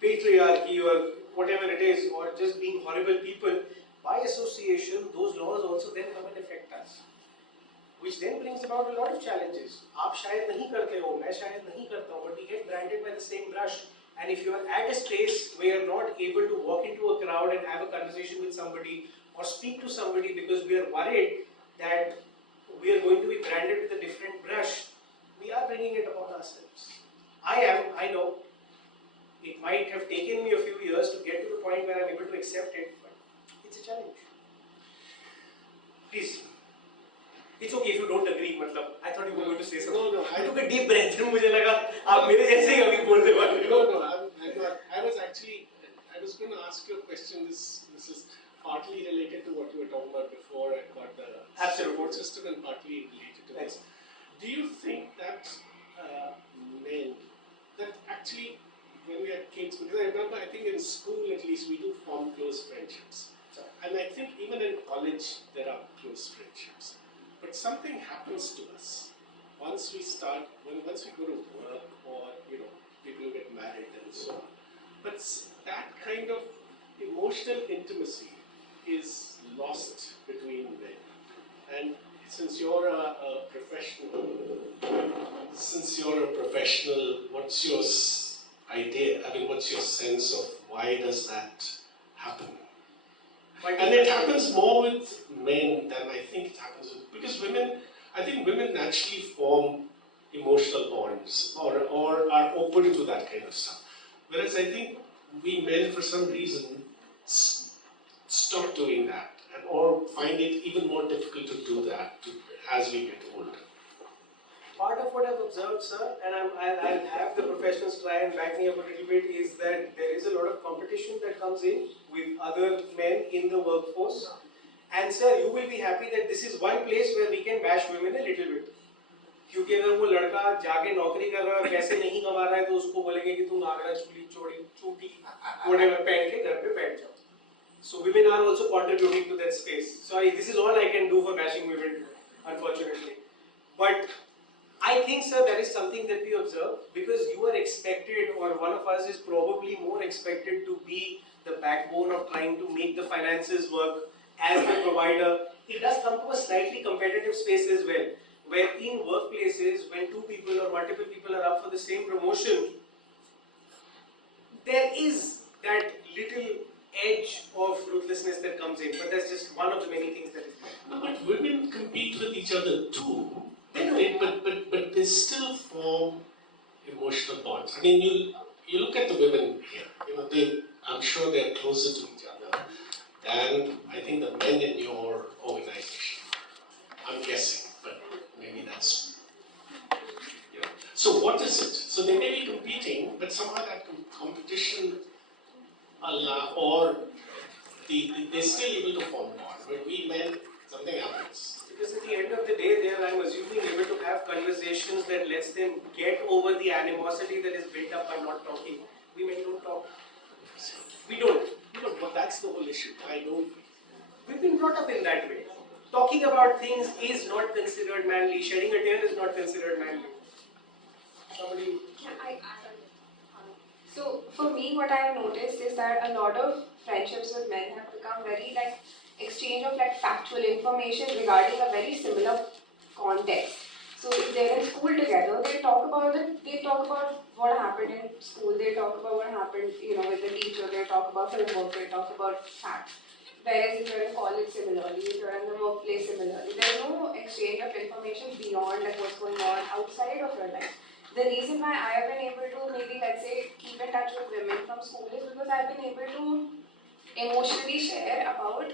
patriarchy or whatever it is, or just being horrible people, by association, those laws also then come and affect us. Which then brings about a lot of challenges. आप शायद नहीं करते हो, मैं शायद नहीं करता हूँ, but we get branded by the same brush. And if you are at a space where you are not able to walk into a crowd and have a conversation with somebody or speak to somebody because we are worried that we are going to be branded with a different brush, we are bringing it upon ourselves. I know. It might have taken me a few years to get to the point where I am able to accept it, but it's a challenge. Please. It's okay if you don't agree, मतलब. I thought you were going to say something. No, I took a deep breath and मुझे लगा आप मेरे जैसे ही अभी बोलने वाले हो. No, I'm not. I was going to ask you a question. This is partly related to what you were talking about before about the support system and partly related to this. Do you think that men, that actually when we are kids, because I remember, I think in school at least we do form close friendships. And I think even in college there are close friendships. But something happens to us once we go to work or people get married and so on. But that kind of emotional intimacy is lost between men. And since you're a professional, what's your idea? I mean, what's your sense of why does that happen? And it happens more with men than I think it happens with, because I think women naturally form emotional bonds or are open to that kind of stuff. Whereas I think we men, for some reason, stop doing that or find it even more difficult to do that as we get older. Part of what I've observed, sir, and I'll have the professionals try and back me up a little bit, is that there is a lot of competition that comes in with other men in the workforce. And sir, you will be happy that this is one place where we can bash women a little bit. क्योंकि अगर वो लड़का जाके नौकरी कर रहा है और पैसे नहीं कमा रहा है तो उसको बोलेंगे कि तुम आगरा चूटी whatever पहन के घर पे बैठ जाओ. So women are also contributing to that space. Sorry, this is all I can do for bashing women, unfortunately. But I think, sir, that is something that we observe because you are expected, or one of us is probably more expected to be the backbone of trying to make the finances work as the provider. It does come to a slightly competitive space as well, where in workplaces, when two people or multiple people are up for the same promotion, there is that little edge of ruthlessness that comes in, but that's just one of the many things that is there. No, but women compete with each other too. But they still form emotional bonds. I mean, you look at the women here. I'm sure they're closer to each other than I think the men in your organization. I'm guessing, but maybe that's. So what is it? So they may be competing, but somehow that competition or they're still able to form bonds. When we men, something happens. Because at the end of the day, I'm assuming able to have conversations that lets them get over the animosity that is built up by not talking. We men don't talk. We don't. But that's the whole issue. I know. We've been brought up in that way. Talking about things is not considered manly. Shedding a tear is not considered manly. Somebody. So for me, what I have noticed is that a lot of friendships with men have become very exchange of factual information regarding a very similar context. So if they're in school together, they talk about what happened in school, they talk about what happened, with the teacher, they talk about homework, they talk about facts. Whereas if you're in college similarly, if you're in the workplace similarly, there's no exchange of information beyond what's going on outside of your life. The reason why I have been able to maybe, let's say, keep in touch with women from school is because I've been able to emotionally share about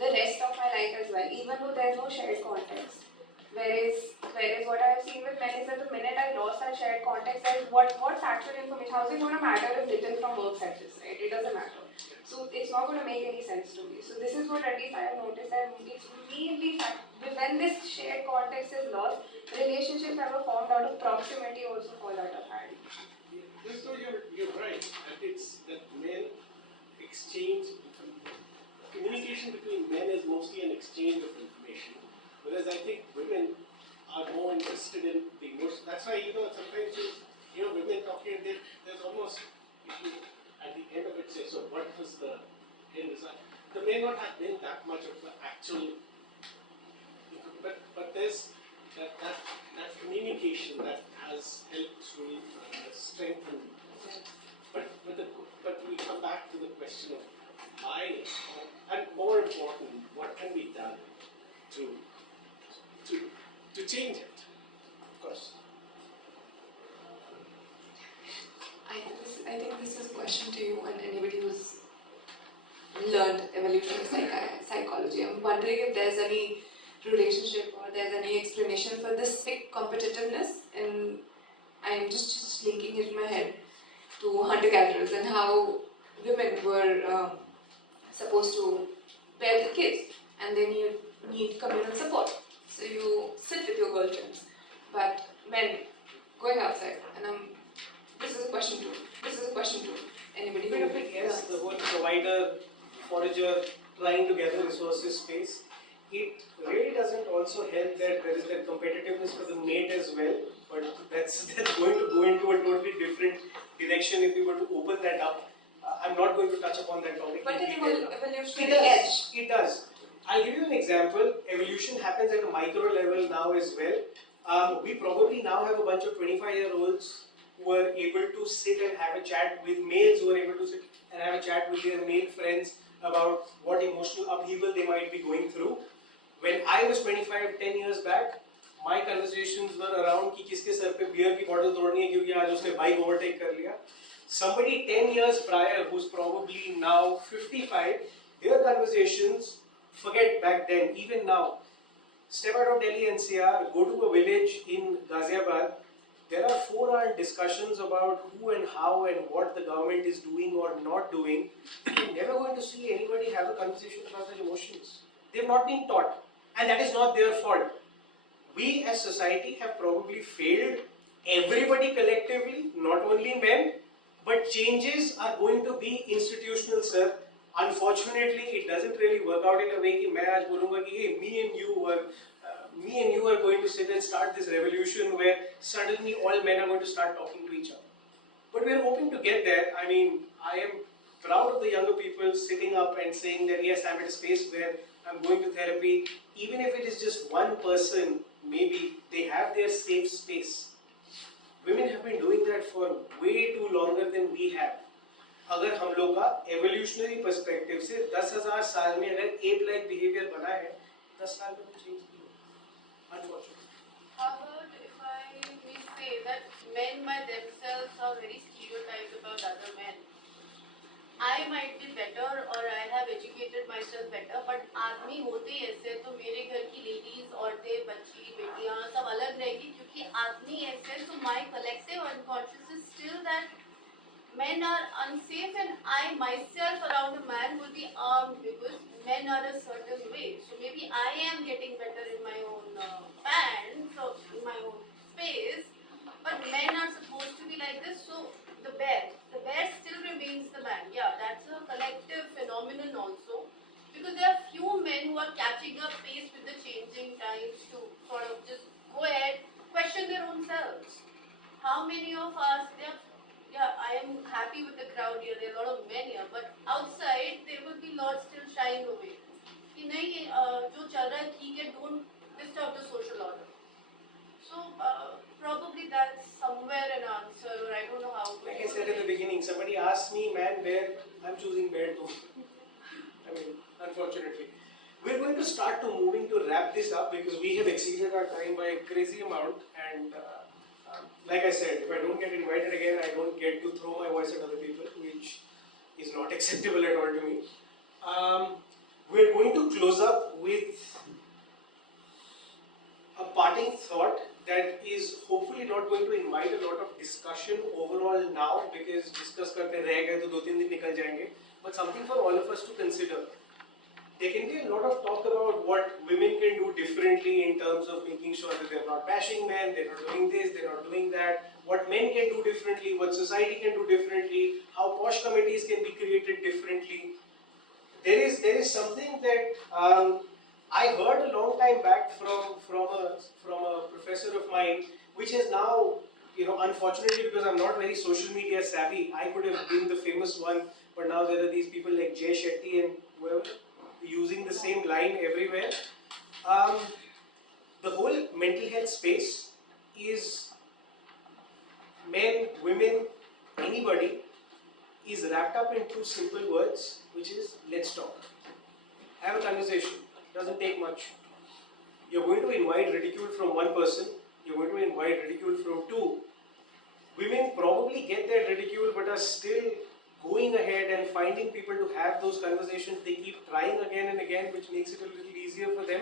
the rest of my life as well, even though there's no shared context. Whereas what I've seen with men is that the minute I lost that shared context, then what factual information, how's it going to matter if written from work sectors, right? It doesn't matter. So it's not going to make any sense to me. So this is what at least I have noticed, that it's mainly when this shared context is lost, relationships that were formed out of proximity also fall out of hand. Yes, so you're right. That it's that men exchange, communication between men is mostly an exchange of information, whereas I think women are more interested in the emotion. That's why, sometimes women talking, there's almost, at the end of it say, so what was the end result? There may not have been that much of the actual, but there's that communication that has helped to strengthen. But we come back to the question of why, and more important, what can be done to change it? Of course. I think this is a question to you and anybody who's learned evolutionary psychology. I'm wondering if there's any relationship or there's any explanation for this big competitiveness, and I'm just linking it in my head to hunter-gatherers and how women were supposed to bear the kids, and then you need communal support. So you sit with your girlfriends, but men going outside, and this is a question to anybody who Yes, the whole provider, forager, trying to gather resources space. It really doesn't also help that there is that competitiveness for the mate as well, but that's going to go into a totally different direction if we were to open that up. I'm not going to touch upon that topic. But an evolutionary edge. It does. I'll give you an example. Evolution happens at a micro level now as well. We probably now have a bunch of 25-year-olds who are able to sit and have a chat with males who are able to sit and have a chat with their male friends about what emotional upheaval they might be going through. When I was 25, 10 years back, my conversations were around कि किसके sir पे beer की bottle तोड़नी है क्योंकि आज उसने bike overtake कर लिया. Somebody 10 years prior who's probably now 55, their conversations, forget back then, even now, step out of Delhi NCR, go to a village in Ghaziabad, there are 4-hour discussions about who and how and what the government is doing or not doing. You're never going to see anybody have a conversation about their emotions. They've not been taught, and that is not their fault. We as society have probably failed everybody collectively, not only men, but changes are going to be institutional, sir. Unfortunately, it doesn't really work out in a way कि मैं आज बोलूँगा कि hey, me and you are going to sit and start this revolution where suddenly all men are going to start talking to each other. But we are hoping to get there. I mean, I am proud of the younger people sitting up and saying that yes, I'm at a space where I'm going to therapy. Even if it is just one person, maybe they have their safe space. Women have been doing that for way too longer than we have. अगर हम लोग का evolutionary perspective से 10,000 साल में अगर ape-like behavior बना है, 10 साल में तो change नहीं होगा. Unfortunately. How about if I may say that men by themselves are very stereotyped about other men? I might be better or I have educated myself better, but आदमी होते ही ऐसे तो मेरे घर की ladies, औरतें, बच्ची, बेटियां सब अलग रहेगी क्योंकि आदमी ऐसे. So my collective unconscious is still that men are unsafe and I myself around a man will be armed because men are a certain way. So maybe I am getting better in my own pants or in my own space, but men are supposed to be like this. So the bear still remains the man. Yeah, that's a collective phenomenon also, because there are few men who are catching up pace with the changing times to sort of just go ahead, question their own selves. How many of us, I am happy with the crowd here, there are a lot of men here, but outside there will be lots still shying away. कि नहीं जो चल रहा है ठीक है, don't disturb the social order. So probably that's somewhere an answer, or I don't know how to. Like I said at the beginning, somebody asked me, man, where I'm choosing bear too. I mean, unfortunately. We're going to start to moving to wrap this up because we have exceeded our time by a crazy amount, and like I said, if I don't get invited again, I don't get to throw my voice at other people, which is not acceptable at all to me. We're going to close up with quite a lot of discussion overall now because discuss करते रह गए तो 2-3 दिन निकल जाएंगे. But something for all of us to consider. There can be a lot of talk about what women can do differently in terms of making sure that they're not bashing men, they're not doing this, they're not doing that. What men can do differently, what society can do differently, how posh committees can be created differently. There is something that I heard a long time back from a professor of mine, which is now, unfortunately because I'm not very social media savvy, I could have been the famous one, but now there are these people like Jay Shetty and whoever using the same line everywhere. The whole mental health space is men, women, anybody is wrapped up in 2 simple words, which is let's talk. Have a conversation. Doesn't take much. You're going to invite ridicule from one person, you're going to invite ridicule from 2. Women probably get that ridicule but are still going ahead and finding people to have those conversations. They keep trying again and again, which makes it a little easier for them.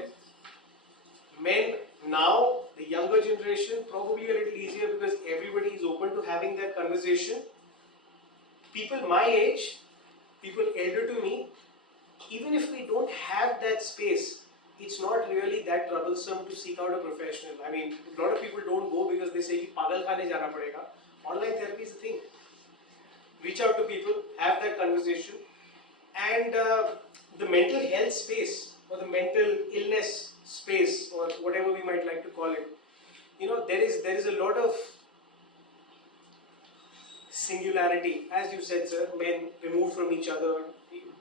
Men now, the younger generation, probably a little easier because everybody is open to having that conversation. People my age, people elder to me, even if we don't have that space, it's not really that troublesome to seek out a professional. I mean, a lot of people don't go because they say कि पागल खाने जाना पड़ेगा. Online therapy is a thing. Reach out to people, have that conversation, and the mental health space or the mental illness space or whatever we might like to call it. There is a lot of singularity, as you said, sir. Men removed from each other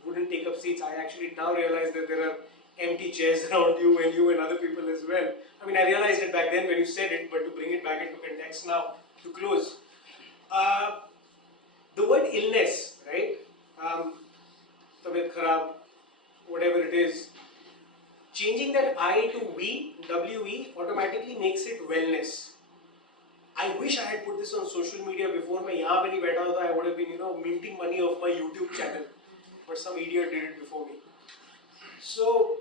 wouldn't take up seats. I actually now realize that there are empty chairs around you and other people as well. I mean, I realized it back then when you said it, but to bring it back into context now, to close. The word illness, right? Tabiyat kharab, whatever it is, changing that I to we, W-E, automatically makes it wellness. I wish I had put this on social media before मैं यहाँ पे नहीं बैठा होता. I would have been, minting money off my YouTube channel, but some idiot did it before me. So,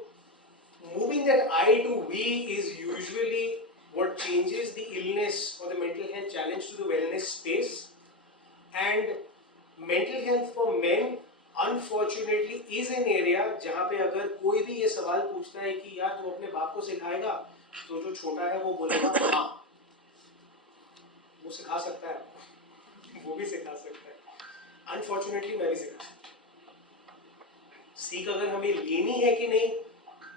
moving that I to we is usually what changes the illness or the mental health challenge to the wellness space. And mental health for men, unfortunately, is an area जहाँ पे अगर कोई भी ये सवाल पूछता है कि यार तू अपने बाप को सिखाएगा, तो जो छोटा है वो बोलेगा हाँ, वो सिखा सकता है, वो भी सिखा सकता है. Unfortunately, मैं भी सिखा सकता हूँ. सीख अगर हमें लेनी है कि नहीं,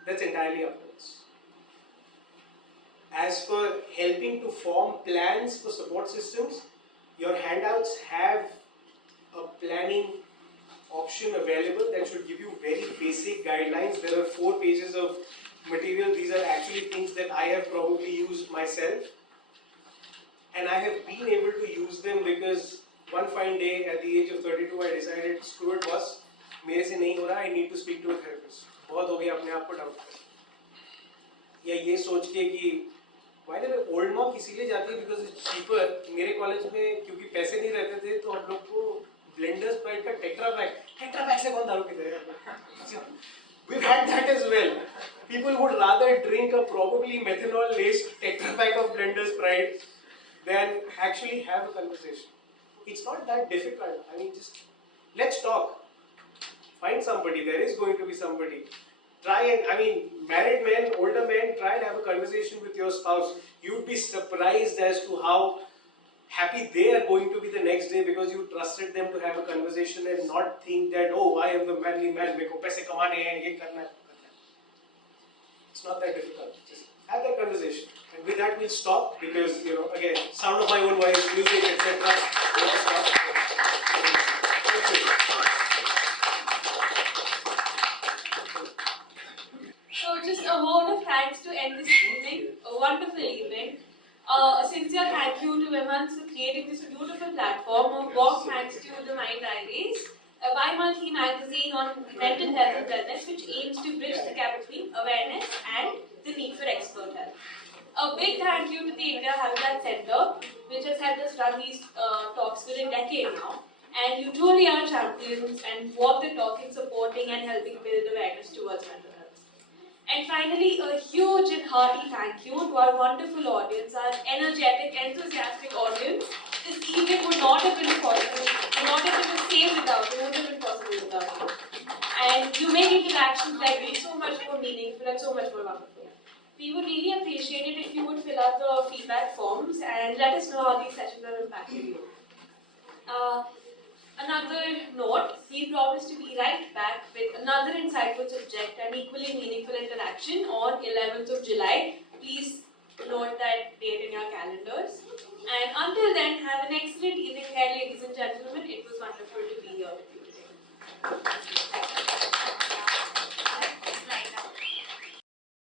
that's entirely up to us. As for helping to form plans for support systems, your handouts have a planning option available that should give you very basic guidelines. There are 4 pages of material. These are actually things that I have probably used myself. And I have been able to use them because one fine day at the age of 32, I decided, screw it boss, मेरे से नहीं हो रहा, I need to speak to a therapist. बहुत हो गया अपने आप को डाउट कर. या ये सोच के कि By the way, old mom इसीलिए जाती है because it's cheaper. मेरे कॉलेज में क्योंकि पैसे नहीं रहते थे तो हम लोग को ब्लेंडर्स प्राइड का टेट्रा पैक से कौन दारू पीता है? We've had that as well. People would rather drink a probably methanol laced tetra pack of Blenders Pride than actually have a conversation. It's not that difficult. I mean, just let's talk. Find somebody. There is going to be somebody. Married men, older men, try and have a conversation with your spouse. You'd be surprised as to how happy they are going to be the next day because you trusted them to have a conversation and not think that, oh, I am the manly man, meko paise kamane hain, ye karna hai. It's not that difficult. Just have that conversation. And with that, we'll stop because, again, sound of my own voice, music, etc. We'll stop. Thank you. So just a word of thanks to end this evening, a wonderful evening. A sincere thank you to VIMHANS for creating this beautiful platform. A warm thanks to the Mind Diaries, a bi-monthly magazine on mental health and wellness which aims to bridge the gap between awareness and the need for expert help. A big thank you to the India Habitat Center which has helped us run these talks for a decade now. And you truly are champions and walk the talk in supporting and helping build awareness towards mental health. And finally, a huge and hearty thank you to our wonderful audience, our energetic, enthusiastic audience. This evening would not have been possible, would not have been the same without you, would have been possible without you. And you make interactions like this so much more meaningful and so much more wonderful. We would really appreciate it if you would fill out the feedback forms and let us know how these sessions have impacted you. Another note, we promise to be right back with another insightful subject and equally meaningful interaction on 11th of July. Please note that date in your calendars. And until then, have an excellent evening, ladies and gentlemen. It was wonderful to be here with you today.